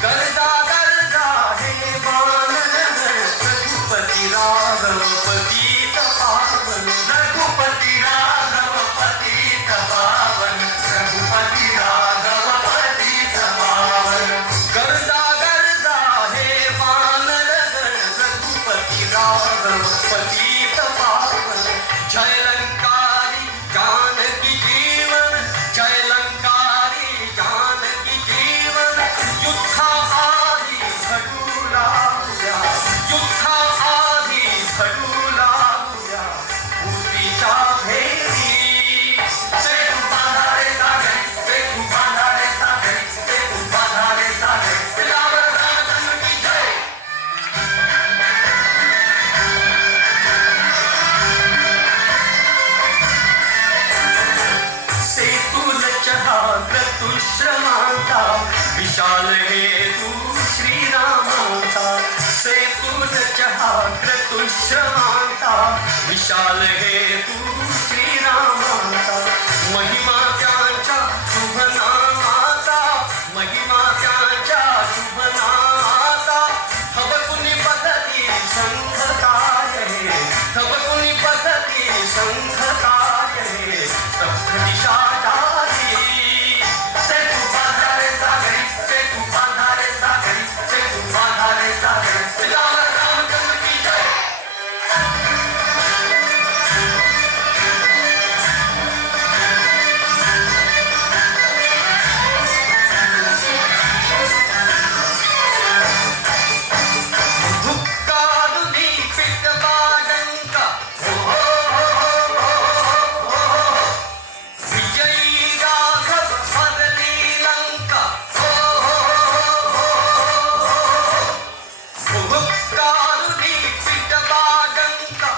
गर्दा गर्दा हे वानर रघुपती राघव पतित पावन रघुपती राघव पतित पावन रघुपती राघव पतित पावन गर्दा गर्दा हे वानर रघुपती राघव पतित पावन जय लंकारी जानकी जीवन जय लंकारी जानकी जीवन युद्धा आधी झडू लागूया युद्धा आधी झडू लागूया भूतीच्या भेदी सेतू बांधारे सागरी सेतू बांधारे सागरी सेतू बांधारे सागरी चिदावर रामचंद्र की जय सेतूल चहा क्रतुश्रमांता विशाल हेतू श्रीरामांचा सेतूल चहा क्रतुश्रमांता विशाल हेतू श्रीरामांचा महिमा त्यांच्या शुभ नामाचा महिमा त्यांच्या शुभ नामाचा हवकुनी पद्धती संघ काय हे हवकुनी पद्धती संघ काय हे सप्त दिशा जारी सेतू बांधारे सागरी सेतू बांधारे सागरी सेतू बांधारे सागरी चिदावर रामचंद्र की जय धुक्कादुनी पिटबाडंका हो हो हो हो हो विजयी राघव हरली लंका हो हो हो भुक्कारुनी पिटबाडंका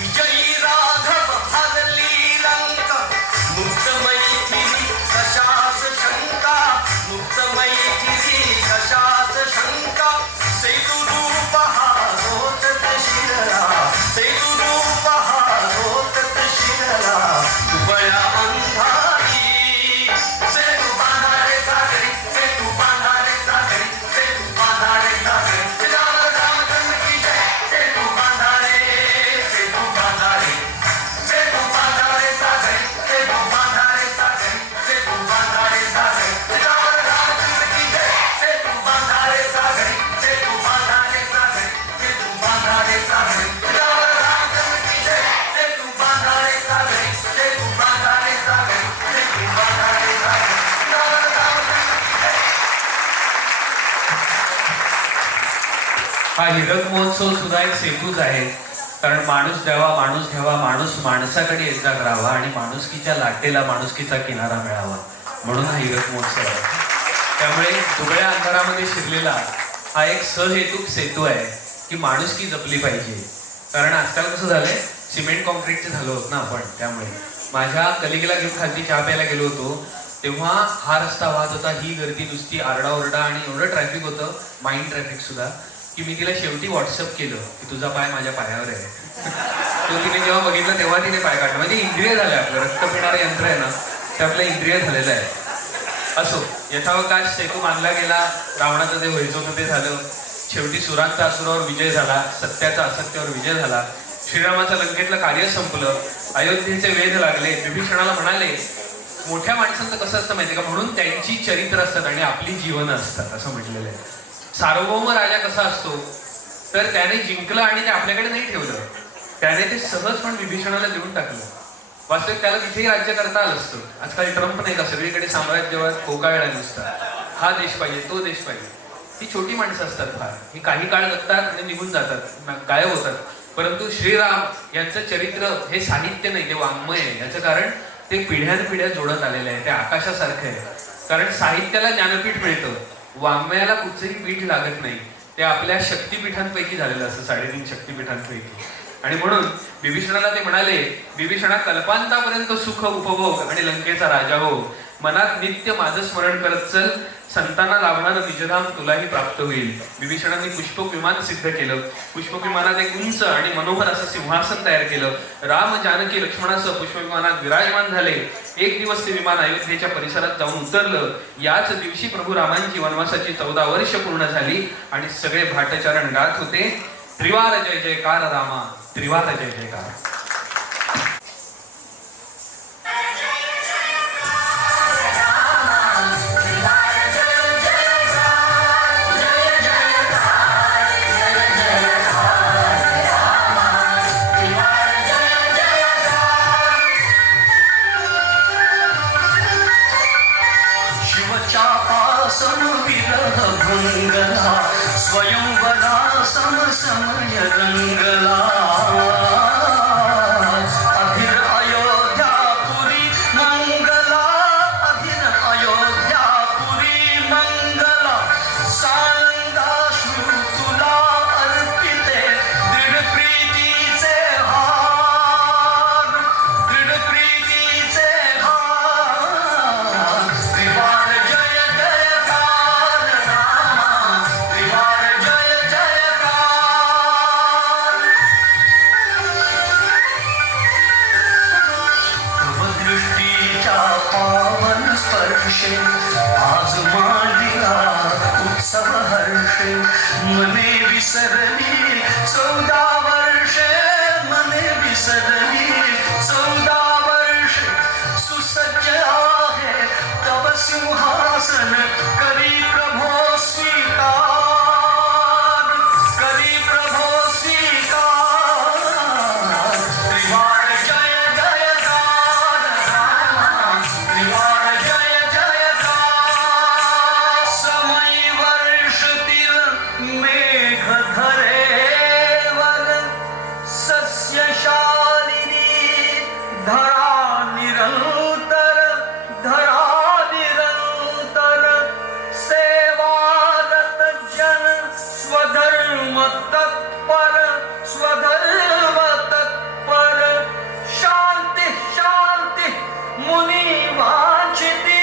विजयी राघव हरली लंका मुक्त मैथिली कशास शंका मुक्त मैथिली कशास शंका सेतू रूप हा रोतत शिरला सेतू रूप हा रोतत शिरला दुबळ्या अंधारी सेतू बांधारे सागरी सेतू बांधारे सागरी सेतू बांधारे सागरी चिदावर रामचंद्र हा हीरक महोत्सव सुद्धा एक सेतूच आहे. कारण माणूस द्यावा, माणूस घ्यावा, माणूस माणसाकडे एकदा करावा आणि माणुसकीच्या लाटेला माणुसकीचा किनारा मिळावा, म्हणून हा हीरक महोत्सव आहे. त्यामुळे दुबळ्या अंधारामध्ये शिरलेला हा एक सहहेतुक सेतू आहे की माणुसकी जपली पाहिजे. कारण आजकाल कसं झालंय, सिमेंट कॉन्क्रीटचे झालो होत ना आपण. त्यामुळे माझ्या कलिगेला घेऊन खालती चहा प्यायला गेलो होतो, तेव्हा हा रस्ता वाहत होता, ही गर्दी नुसती, आरडाओरडा आणि एवढं ट्रॅफिक होतं, माइंड ट्रॅफिक सुद्धा, की मी तिला शेवटी व्हॉट्सअप केलं की तुझा पाय माझ्या पायावर आहे. तो तिने जेव्हा बघितलं तेव्हा तिने पाय काढला. म्हणजे इंद्रिय झालं, आपलं रक्त पिणारं यंत्र आहे ना, ते आपलं इंद्रिय झालेलं आहे. असो, यथावकाश सेतू बांधला गेला, रावणाचं जे व्हायचं होतं ते झालं. शेवटी सुरांचा असुरावर विजय झाला, सत्याचा असत्यावर विजय झाला. श्रीरामाचं लंकेतलं कार्य संपलं, अयोध्येचे वेध लागले. विभीषणाला म्हणाले, मोठ्या माणसांचं कसं असतं माहिती का, म्हणून त्यांची चरित्र असतात आणि आपली जीवनं असतात, असं म्हटलेलं आहे. सार्वभौम राजा कसा असतो, तर त्याने जिंकलं आणि ते आपल्याकडे नाही ठेवलं, त्याने ते सहजपण विभीषणाला देऊन टाकलं. वास्तविक त्याला तिथेही राज्य करता आलं असतं. आजकाल ट्रम्प नाही का, सगळीकडे साम्राज्यवाद कोकाळला नुसता, हा देश पाहिजे, तो देश पाहिजे. ही छोटी माणसं असतात फार, ही काही काळ जगतात आणि निघून जातात, गायब होतात. परंतु श्रीराम यांचं चरित्र हे साहित्य नाही, ते वाङ्मय आहे. याचं कारण ते पिढ्यानपिढ्या जोडत आलेलं आहे, ते आकाशासारखं आहे. कारण साहित्याला ज्ञानपीठ मिळतं, वाङ्मयाला कुठचंही पीठ लागत नाही. ते आपल्या शक्तिपीठांपैकी झालेलं असतं, 3.5 शक्तिपीठांपैकी. आणि म्हणून विभीषणाला ते म्हणाले, विभीषणा कल्पांतापर्यंत सुख उपभोग आणि लंकेचा राजा हो, मनात नित्य माझं स्मरण करत चल, संतांना लाभणारं निजधाम तुलाही प्राप्त होईल. विभीषणाने पुष्पक विमान सिद्ध केलं. पुष्पक विमानात एक उंच आणि मनोहर असं सिंहासन तयार केलं. राम जानकी लक्ष्मणासह पुष्पक विमानात विराजमान झाले. एक दिवस ते विमान अयोध्येच्या परिसरात जाऊन उतरलं. याच दिवशी प्रभू रामांची वनवासाची 14 वर्ष पूर्ण झाली आणि सगळे भाटचरण गात होते, त्रिवार जय जयकार रामा, त्रिवार जय जयकार. स्वयंवरा समसमय रंगला, अधीर अयोध्यापुरी मंगला, अधीर अयोध्यापुरी मंगला. सानंदाश्रू तुला अर्पिते, दृढ प्रीतीचे हार, दृढ प्रीतीचे हार. त्रिवार जय जयकार रामा, त्रिवार जय जयकार. तव दृष्टीच्या पावन स्पर्शे आज मांडिला उत्सव हर्षे. मने विसरली 14 वर्षे, मने विसरली 14 वर्षे. सुसज्ज आहे तव सिंहासन, करी प्रभो स्वीकार, करी प्रभो स्वीकार. त्रिवार जय जयकार रामा, त्रिवार जय जयकार. समय वर्षतील मेघ धरेवर, सस्यशालिनी धरा निरंतर, धरा निरंतर. सेवारत जन स्वधर्म तत्पर, स्वधर्म तत्पर. शांती शांती मुनी वांछिती,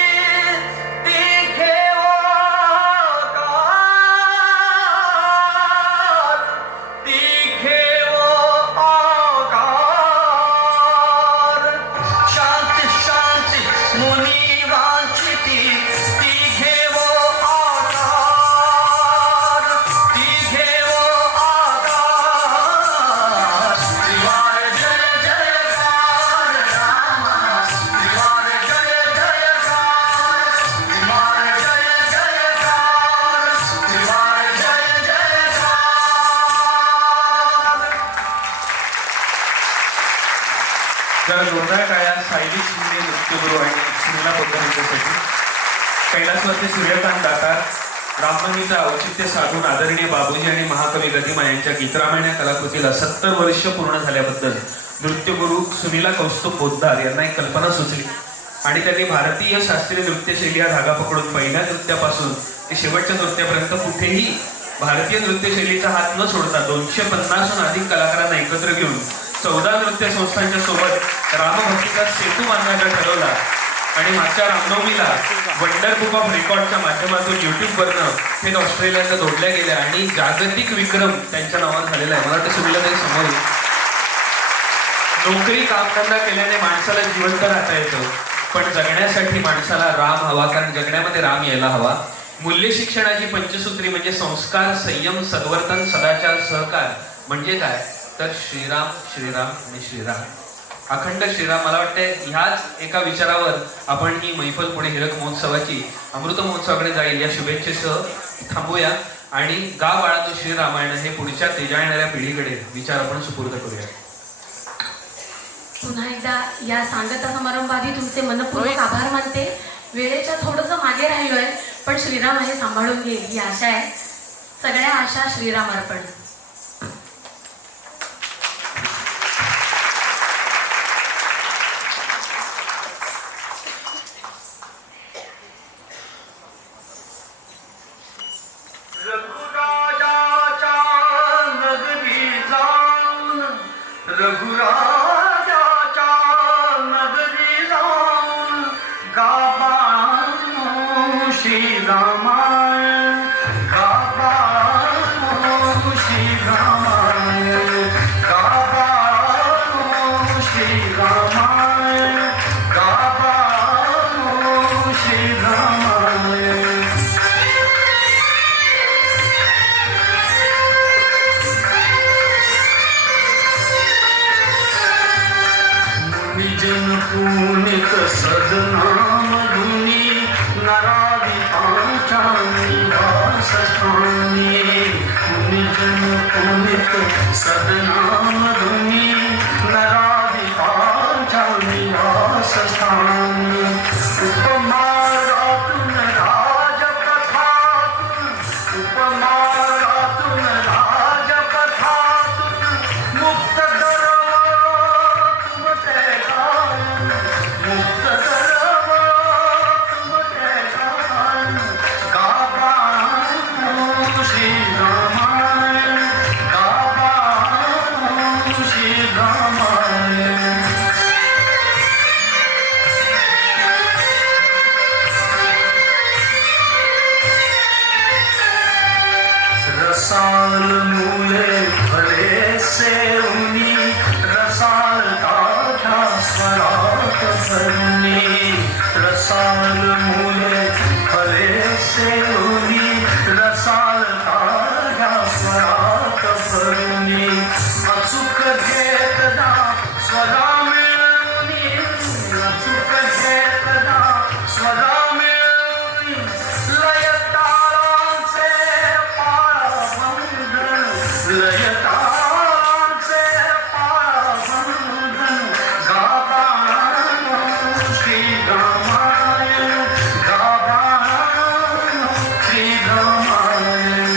ती घेवो आकार, ती घेवो आकार. शांती शांती मुनी वांछिती, ती घेवो आकार, ती घेवो आकार. त्रिवार जय जयकार रामा, त्रिवार जय जयकार, त्रिवार जय जयकार, त्रिवार जय जयकार. जरा जोरदार काळ्या सायली शिंदे नृत्यगुरू आणि सुनीला पोद्दार यांच्यासाठी. कैलासवरती सूर्यकांत दातार, रामनवमीचं औचित्य साधून आदरणीय बाबूजी आणि महाकवी गदिमा यांच्या गीतरामायण या कलाकृतीला 70 वर्ष पूर्ण झाल्याबद्दल नृत्यगुरु सुनीला कौस्तुभ पोद्दार यांना एक कल्पना सुचली आणि त्यांनी भारतीय शास्त्रीय नृत्यशैली हा धागा पकडून पहिल्या नृत्यापासून ते शेवटच्या नृत्यापर्यंत कुठेही भारतीय नृत्यशैलीचा हात न सोडता 250हून अधिक कलाकारांना एकत्र घेऊन 14 नृत्य संस्थांच्या सोबत रामभक्तीचा सेतू बांधायचा ठरवला आणि मागच्या रामनवमीला वंडर बुक ऑफ रेकॉर्डच्या माध्यमातून युट्यूबवरनं थेट ऑस्ट्रेलियाला जोडल्या गेल्या आणि जागतिक विक्रम त्यांच्या नावावर झालेला आहे. मला वाटतं सुनीला तरी समोर येईल. नोकरी कामधंदा केल्याने माणसाला जिवंत राहता येतं, पण जगण्यासाठी माणसाला राम हवा, कारण जगण्यामध्ये राम यायला हवा. मूल्य शिक्षणाची पंचसूत्री म्हणजे संस्कार, संयम, सद्वर्तन, सदाचार, सहकार म्हणजे काय तर श्रीराम, श्रीराम आणि श्रीराम. अखंड श्रीराम. मला वाटते ह्याच एका विचारावर आपण ही मैफल पुणे हीरक महोत्सवाची अमृत महोत्सवाकडे जाईल या शुभेच्छेसह थांबूया आणि गा बाळा तो श्रीरामायण हे पुढच्या तेजाळणाऱ्या पिढीकडे विचार आपण सुपूर्द करूया. पुन्हा एकदा या सांगता समारंभाआधी तुमचे मनपूर्वक आभार मानते. वेळेच्या थोडंसं मागे राहिलोय, पण श्रीराम हे सांभाळून घेईल ही आशा आहे. सगळ्या आशा श्रीराम अर्पण. रघुराजाच्या नगरी जाऊन रघुराजाच्या नगरी जाऊन गाबानो श्रीरामायण, गाबानो श्रीरामायण, गाबानो श्रीरामायण, गाबानो श्रीरामायण. पुनित सदनाम धुनी नराधिपांच्या निवासस्थानी, पुनित सदनाम धुनी नराधिपांच्या निवासस्थानी. उपमारातून राजकथातून, उपमारातून राजकथातून मुक्त रसाल मूले भले से उनी, रसाल ताजा स्वरात भरनी, रसाल मूले भले से उनी, रसाल ताजा स्वरात भरनी. अचूक घेतदा स्वरा मिळवणी, अचूक घेतदा स्वरा मिळवणी, लय तारांचे लयतांचे पावनधन, गाबानो श्रीरामायण, गाबानो श्रीरामायण.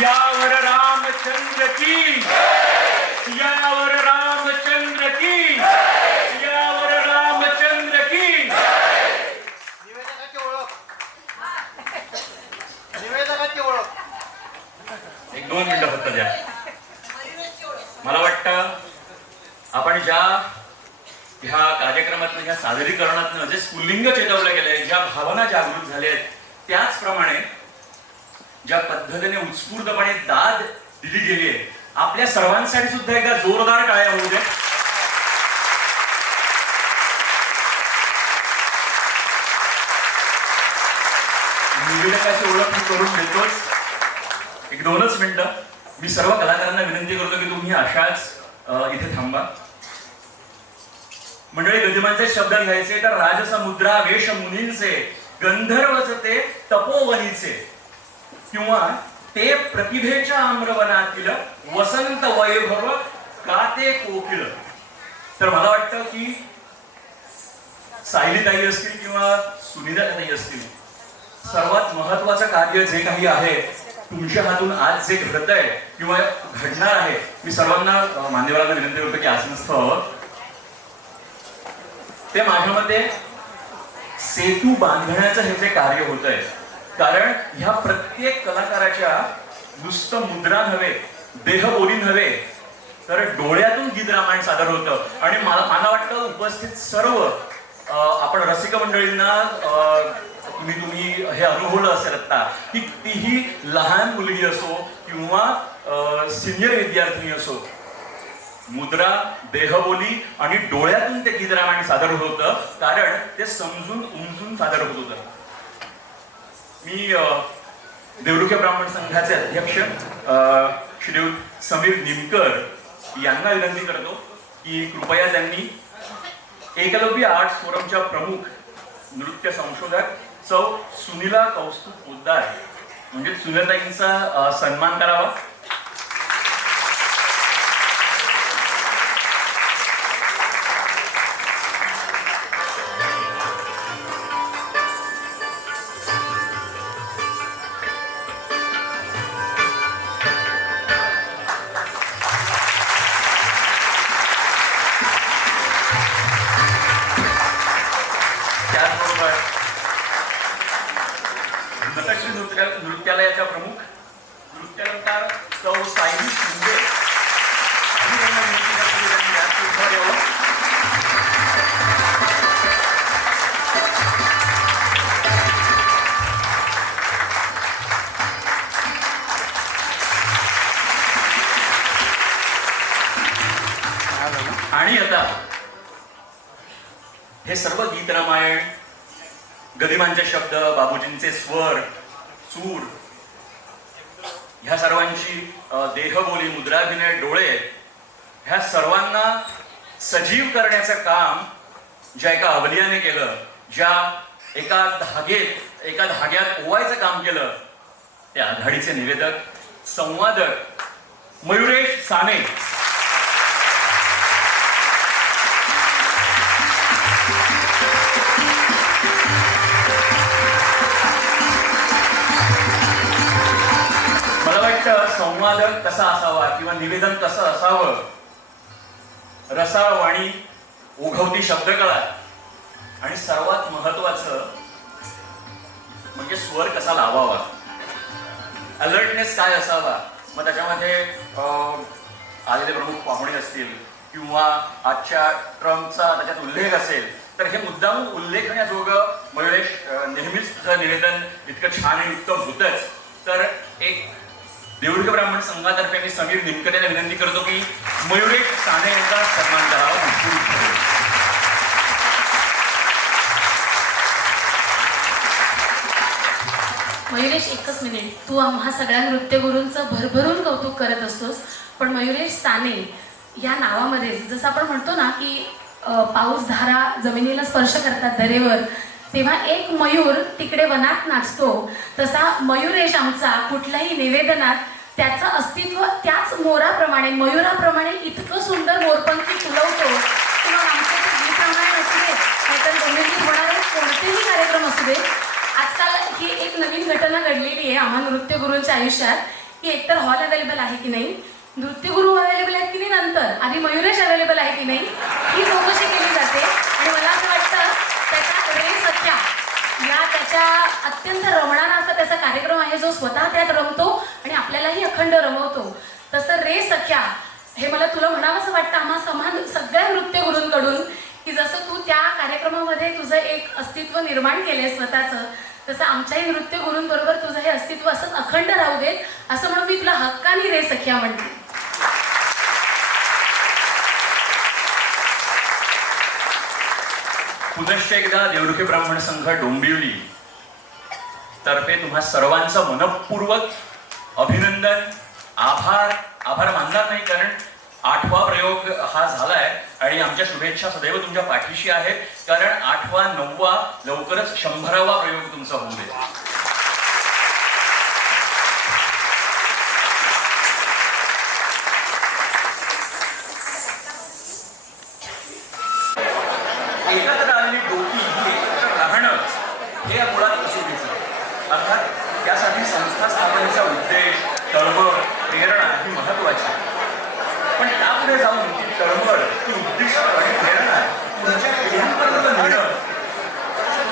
सियावर रामचंद्र की, सियावर रामचंद्र की, सियावर रामचंद्र की. निवेदकाची ओळख. एक 2 मिनिटं फक्त द्या. मला वाटतं आपण ह्या कार्यक्रमातनं, ह्या सादरीकरणातनं जे स्फुल्लिंग चेतवलं गेलंय, ज्या भावना जागृत झाल्या आहेत, त्याचप्रमाणे ज्या पद्धतीने उत्स्फूर्तपणे दाद दिली गेली आहे, आपल्या सर्वांसाठी सुद्धा एकदा जोरदार टाळ्या होऊ दे. निवेदकाची ओळख मी करून देतोच. एक 2च मिनिटं. मी सर्व कलाकारांना विनंती करतो की तुम्ही अशाच इथे थांबा. मंडळी, गदिमांचे शब्द घ्यायचे तर राजसमुद्रा वेश मुनींचे, गंधर्वच ते तपोवनीचे, किंवा ते प्रतिभेच्या आम्रवनातील वसंत वैभव काते कोकिळ. तर मला वाटतं की सायलीताई असतील किंवा सुनीताताई असतील, सर्वात महत्वाचं कार्य जे काही आहे तुमच्या हातून आज जे घडत आहे किंवा घडणार आहे, मी सर्वांना मान्यवरांना विनंती करतो की आसनस्थ. ते माझ्या मते सेतू बांधण्याचं हे जे कार्य होत आहे, कारण ह्या प्रत्येक कलाकाराच्या नुसतं मुद्रा नव्हे, देहबोली नव्हे, तर डोळ्यातून गीत रामायण सादर होतं. आणि मला वाटतं उपस्थित सर्व आपण रसिक मंडळींना तुम्ही हे अनुभवलं असेल आता की तीही लहान मुलगी असो किंवा सिनियर विद्यार्थिनी असो, मुद्रा, देहबोली आणि डोळ्यातून ते गीत रामायण सादर होत होतं, कारण ते समजून उमजून सादर होत होतं. मी देवरुखे ब्राह्मण संघाचे अध्यक्ष श्रीयुत समीर निमकर यांना विनंती करतो की कृपया त्यांनी एकलव्य आर्ट्स फोरमच्या प्रमुख नृत्य संशोधक सौ सुनीला कौस्तुभ पोद्दार म्हणजे सुनीताईंचा सन्मान करावा. नृत्यालयाच्या प्रमुख नृत्यकलाकार सौ सायली शिंदे आणि आता हे सर्व गीत रामायण, गदिमांचे शब्द, बाबूजींचे स्वर, सूर, ह्या सर्वांची देहबोली, मुद्राभिनय, डोळे, ह्या सर्वांना सजीव करण्याचं काम ज्या एका अवलियाने केलं, ज्या एका धाग्यात ओवायचं काम केलं, त्या आघाडीचे निवेदक, संवादक मयुरेश साने. संवादक कसा असावा किंवा निवेदन कसं असावं, रसाळ वाणी, ओघवती शब्दकळा, आणि सर्वात महत्वाचं म्हणजे स्वर कसा लावावा, अलर्टनेस काय असावा. मग त्याच्यामध्ये आलेले प्रमुख पाहुणे असतील किंवा आजच्या ट्रम्पचा त्याच्यात उल्लेख असेल, तर हे मुद्दाम उल्लेखण्याजोगं मयुरेश नेहमीच तुझं निवेदन इतकं छान आणि उत्तम होतंच. तर एक देवरुखे ब्राह्मण संघातर्फे मी समीर निमकर यांना विनंती करतो की मयुरेश साने यांचा सन्मान करावा. मयुरेश, एकच मिनिट. तू आम्हा सगळ्या नृत्यगुरूंचं भरभरून कौतुक करत असतोस, पण मयुरेश साने या नावामध्ये जसं आपण म्हणतो ना की पाऊस धारा जमिनीला स्पर्श करतात दरेवर, तेव्हा एक मयूर तिकडे वनात नाचतो, तसा मयुरेश आमचा कुठल्याही निवेदनात त्याचं अस्तित्व त्याच मोराप्रमाणे, मयुराप्रमाणे इतकं सुंदर मोरपंखी फुलवतो. किंवा आमचं गीत रामायण असू दे, नाहीतर दोन्ही होणारे कोणतेही कार्यक्रम असू दे. आजकाल ही एक नवीन घटना घडलेली आहे आम्हा नृत्यगुरूंच्या आयुष्यात की एकतर हॉल अवेलेबल आहे की नाही, नृत्यगुरू अवेलेबल आहेत की नाही, नंतर आधी मयुरेश अवेलेबल आहे की नाही, ही चौकशी केली जाते. आणि मला असं वाटतं त्याच्या रे सख्या या त्याच्या अत्यंत रमणारा असा त्याचा कार्यक्रम आहे, जो स्वतः त्यात रमतो आणि आपल्यालाही अखंड रमवतो. तसं रे सख्या हे मला तुला म्हणावंसं वाटतं आम्हा समान सगळ्या नृत्यगुरूंकडून, की जसं तू त्या कार्यक्रमामध्ये तुझं एक अस्तित्व निर्माण केलंय स्वतःचं, तसं आमच्याही नृत्यगुरूंबरोबर तुझं हे अस्तित्व असंच अखंड राहू देत, असं म्हणून मी तुला हक्कानी रे सख्या म्हणते. पुनश्च एकदा देवरुखे ब्राह्मण संघ डोंबिवली तर्फे तुम्हा सर्वांचं मनपूर्वक अभिनंदन, आभार मानणार नाही, कारण 8वा प्रयोग हा झालाय आणि आमच्या शुभेच्छा सदैव तुमच्या पाठीशी आहेत, कारण 8वा 9वा लवकरच 100वा प्रयोग तुमचा होऊ दे. एकत्र आलेली डोकी ही एकत्र राहणं हे मुळात कसोटीचं. अर्थात त्यासाठी संस्था स्थापनेचा उद्देश, तळमळ, प्रेरणा ही महत्वाची. पण त्यापुढे जाऊन ती तळमळ, ती उद्दिष्ट आणि प्रेरणा तुमच्या पिढ्यांपर्यंत नेणं,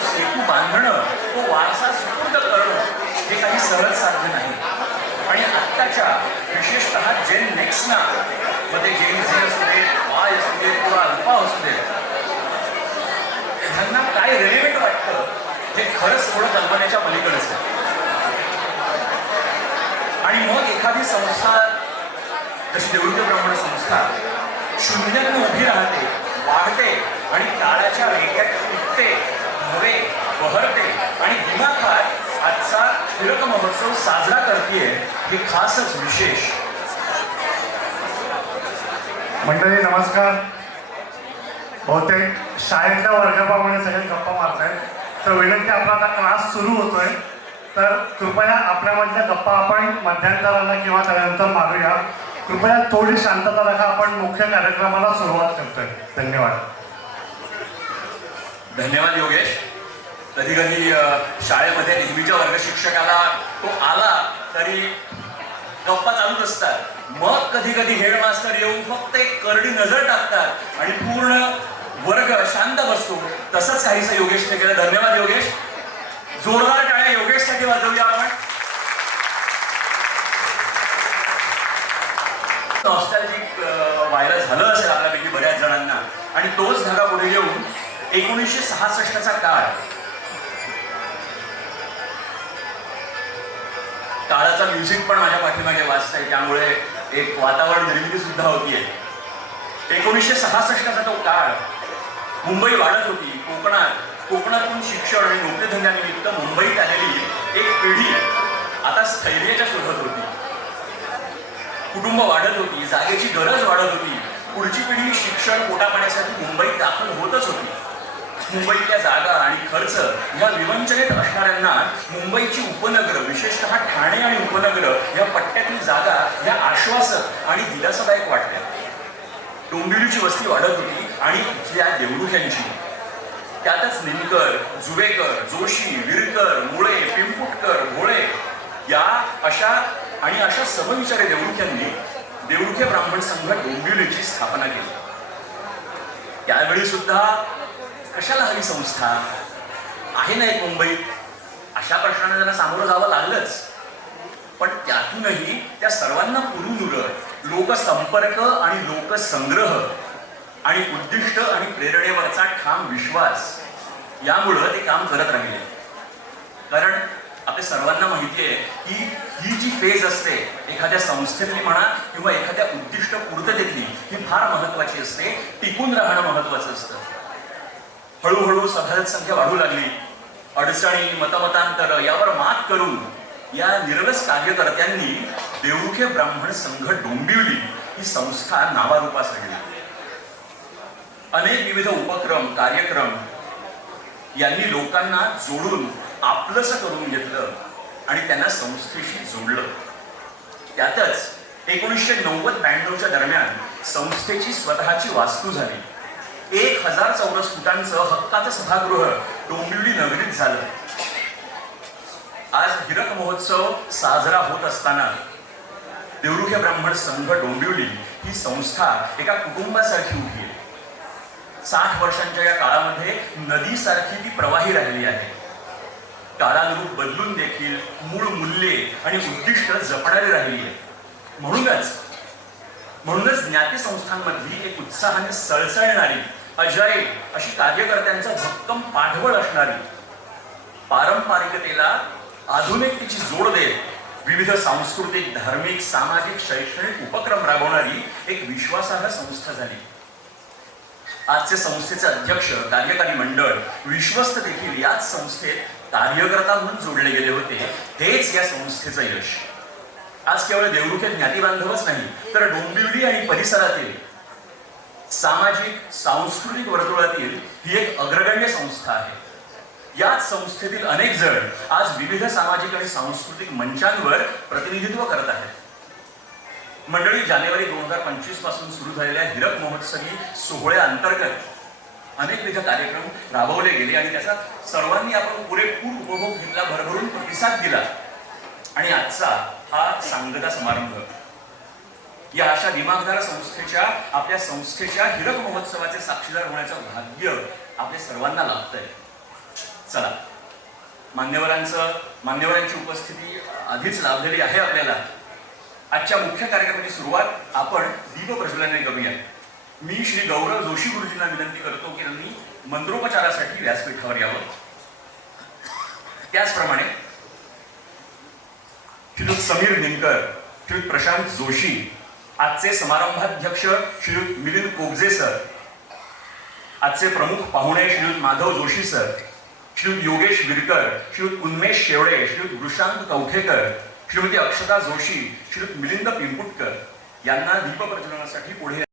सेतू बांधणं, तो वारसा सुपूर्द करणं हे काही सहज साध्य नाही. आणि आत्ताच्या विशेषतः जेन नेक्स्टना, मग ते जेन झी असू दे, वाय असू दे किंवा अल्फा असू दे, त्यांना काय रेलिव्हेंट वाटतं हे खरंच थोडं कल्पनेच्या पलीकडेच आहे. आणि मग एखादी संस्था जशी देवरुखे ब्राह्मण संस्था शून्यातून उभी राहते, वाढते आणि काळाच्या वेगात उठते, नव्हे बहरते आणि दिमाखात आजचा टिळक महोत्सव साजरा करतेय हे खासच विशेष. मंडळी नमस्कार. बहुतेक शाळेतल्या वर्गाप्रमाणे सगळे गप्पा मारतायत, तर विनंती आपला आता क्लास सुरू होतोय, तर कृपया आपल्यामधल्या गप्पा आपण मध्यंतराला किंवा त्यानंतर मारूया. कृपया थोडी शांतता राखा, आपण मुख्य कार्यक्रमाला सुरुवात करतोय. धन्यवाद. धन्यवाद योगेश. कधी कधी शाळेमध्ये नेहमीच्या वर्ग शिक्षकाला तो आला तरी गप्पा चालूच असतात. मग कधी कधी हेडमास्टर येऊन फक्त एक करडी नजर टाकतात आणि पूर्ण वर्ग शांत बसतो. तसंच काहीसं योगेशने केलं. धन्यवाद योगेश. जोरदार टाळ्या योगेशसाठी वाजवूया आपण. नॉस्टॅल्जिक व्हायला झालं असेल आपल्यापैकी बऱ्याच जणांना, आणि तोच धागा पुढे येऊन 1966चा काळ, काळाचा म्युझिक पण माझ्या पाठीमागे वाजतंय, त्यामुळे एक वातावरण निर्मिती सुद्धा होतीये. 1966चा तो काळ, मुंबई वाढत होती. कोकणातून शिक्षण आणि नोकरीधंद्यानिमित्त मुंबईत आलेली एक पिढी आता स्थैर्याच्या शोधात होती. कुटुंब वाढत होती, जागेची गरज वाढत होती. पुढची पिढी शिक्षण पोटापाण्यासाठी मुंबईत दाखल होतच होती. मुंबईतल्या जागा आणि खर्च या विवंचनेत असणाऱ्यांना मुंबईची उपनगरं, विशेषतः ठाणे आणि उपनगरं या पट्ट्यातील जागा या आश्वासक आणि दिलासादायक वाटल्या. डोंबिवलीची वस्ती वाढत होती आणि इथल्या देवरुख्यांची, त्यातच निमकर, जुवेकर, जोशी, विरकर, मुळे, पिंपुटकर, भोळे या अशा समविचारी देवरुख्यांनी देवरुखे ब्राह्मण संघ डोंबिवलीची स्थापना केली. त्यावेळी सुद्धा कशाला हवी संस्था, आहे ना एक मुंबईत, अशा प्रश्नांना त्यांना सामोरं जावं लागलंच. पण त्यातूनही त्या सर्वांना पुरून उरत लोकसंपर्क आणि लोकसंग्रह आणि उद्दिष्ट आणि प्रेरणेवरचा ठाम विश्वास, यामुळं ते काम करत राहिले. कारण आपल्या सर्वांना माहिती आहे की ही जी फेज असते एखाद्या संस्थेतली म्हणा किंवा एखाद्या उद्दिष्ट पूर्ततेतली, ही फार महत्वाची असते. टिकून राहणं महत्वाचं असतं. हळूहळू सभासद संख्या वाढू लागली. अडचणी, मतमतांतर यावर मात करून या निरलस कार्यकर्त्यांनी देवरुखे ब्राह्मण संघ डोंबिवली ही संस्था नावारूपास आणली. अनेक विविध उपक्रम, कार्यक्रम यांनी लोकांना जोडून आपलंसं करून घेतलं आणि त्यांना संस्थेशी जोडलं. त्यातच 1990-92च्या दरम्यान संस्थेची स्वतःची वास्तू झाली. 1000 चौरस फुटांचं हक्काचं सभागृह डोंबिवली नगरीत झालं. आज हिरक महोत्सव साजरा होत असताना देवरुखे ब्राह्मण संघ डोंबिवली ही संस्था एका कुटुंबासारखी उभी आहे. 60 वर्षांच्या या काळामध्ये नदीसारखी ती प्रवाही राहिली आहे. काळानुरूप बदलून देखील मूळ मूल्ये आणि उद्दिष्ट जपणारी राहिली आहे. म्हणूनच ज्ञाती संस्थांमधली एक उत्साहाने सळसळणारी अजाईब अशी कार्यकर्त्यांचा भक्कम पाठबळ असणारी, पारंपरिकतेला आधुनिकतेची जोड देत विविध सांस्कृतिक, धार्मिक, सामाजिक, शैक्षणिक उपक्रम राबवणारी एक विश्वासार्ह संस्था झाली. आजचे संस्थेचे अध्यक्ष, कार्यकारी मंडळ, विश्वस्त देखील याच संस्थेत कार्यकर्ता म्हणून जोडले गेले होते. हेच या संस्थेचं यश. आज केवळ देवरुखे ज्ञाती बांधवच नाही, तर डोंबिवली आणि परिसरातील सामाजिक, सांस्कृतिक वर्तुळातील ही एक अग्रगण्य संस्था आहे. याच संस्थेतील अनेक जण आज विविध सामाजिक आणि सांस्कृतिक मंचांवर प्रतिनिधित्व करत आहेत. मंडळी, जानेवारी 2025 पासून सुरू झालेल्या हिरक महोत्सवी सोहळ्याअंतर्गत अनेकविध कार्यक्रम राबवले गेले आणि त्याचा सर्वांनी आपण पुरेपूर उपभोग घेतला, भरभरून प्रतिसाद दिला. आणि आजचा हा सांगता समारंभ या अशा दिमागदार संस्थेच्या, आपल्या संस्थेच्या हिरक महोत्सवाचे साक्षीदार होण्याचं भाग्य आपल्या सर्वांना लाभतंय. चला, मान्यवरांची उपस्थिती आधीच लाभलेली आहे आपल्याला. आजच्या मुख्य कार्यक्रमाची सुरुवात आपण दीप प्रज्वलनाने करूया. मी श्री गौरव जोशी गुरुजींना विनंती करतो की त्यांनी मंत्रोपचारासाठी व्यासपीठावर यावं. त्याचप्रमाणे श्रीयुत समीर निमकर, श्रीयुत प्रशांत जोशी, आजचे समारंभाध्यक्ष श्रीयुत मिलिंद कोगजे सर, आजचे प्रमुख पाहुणे श्रीयुत माधव जोशी सर, श्रीयुत योगेश विरकर, श्रीयुत उन्मेष शेवळे, श्रीयुत वृषांत कवठेकर, श्रीमती अक्षता जोशी, श्रीयुत मिलिंद पिंपुटकर यांना दीप प्रज्वलनासाठी पुढे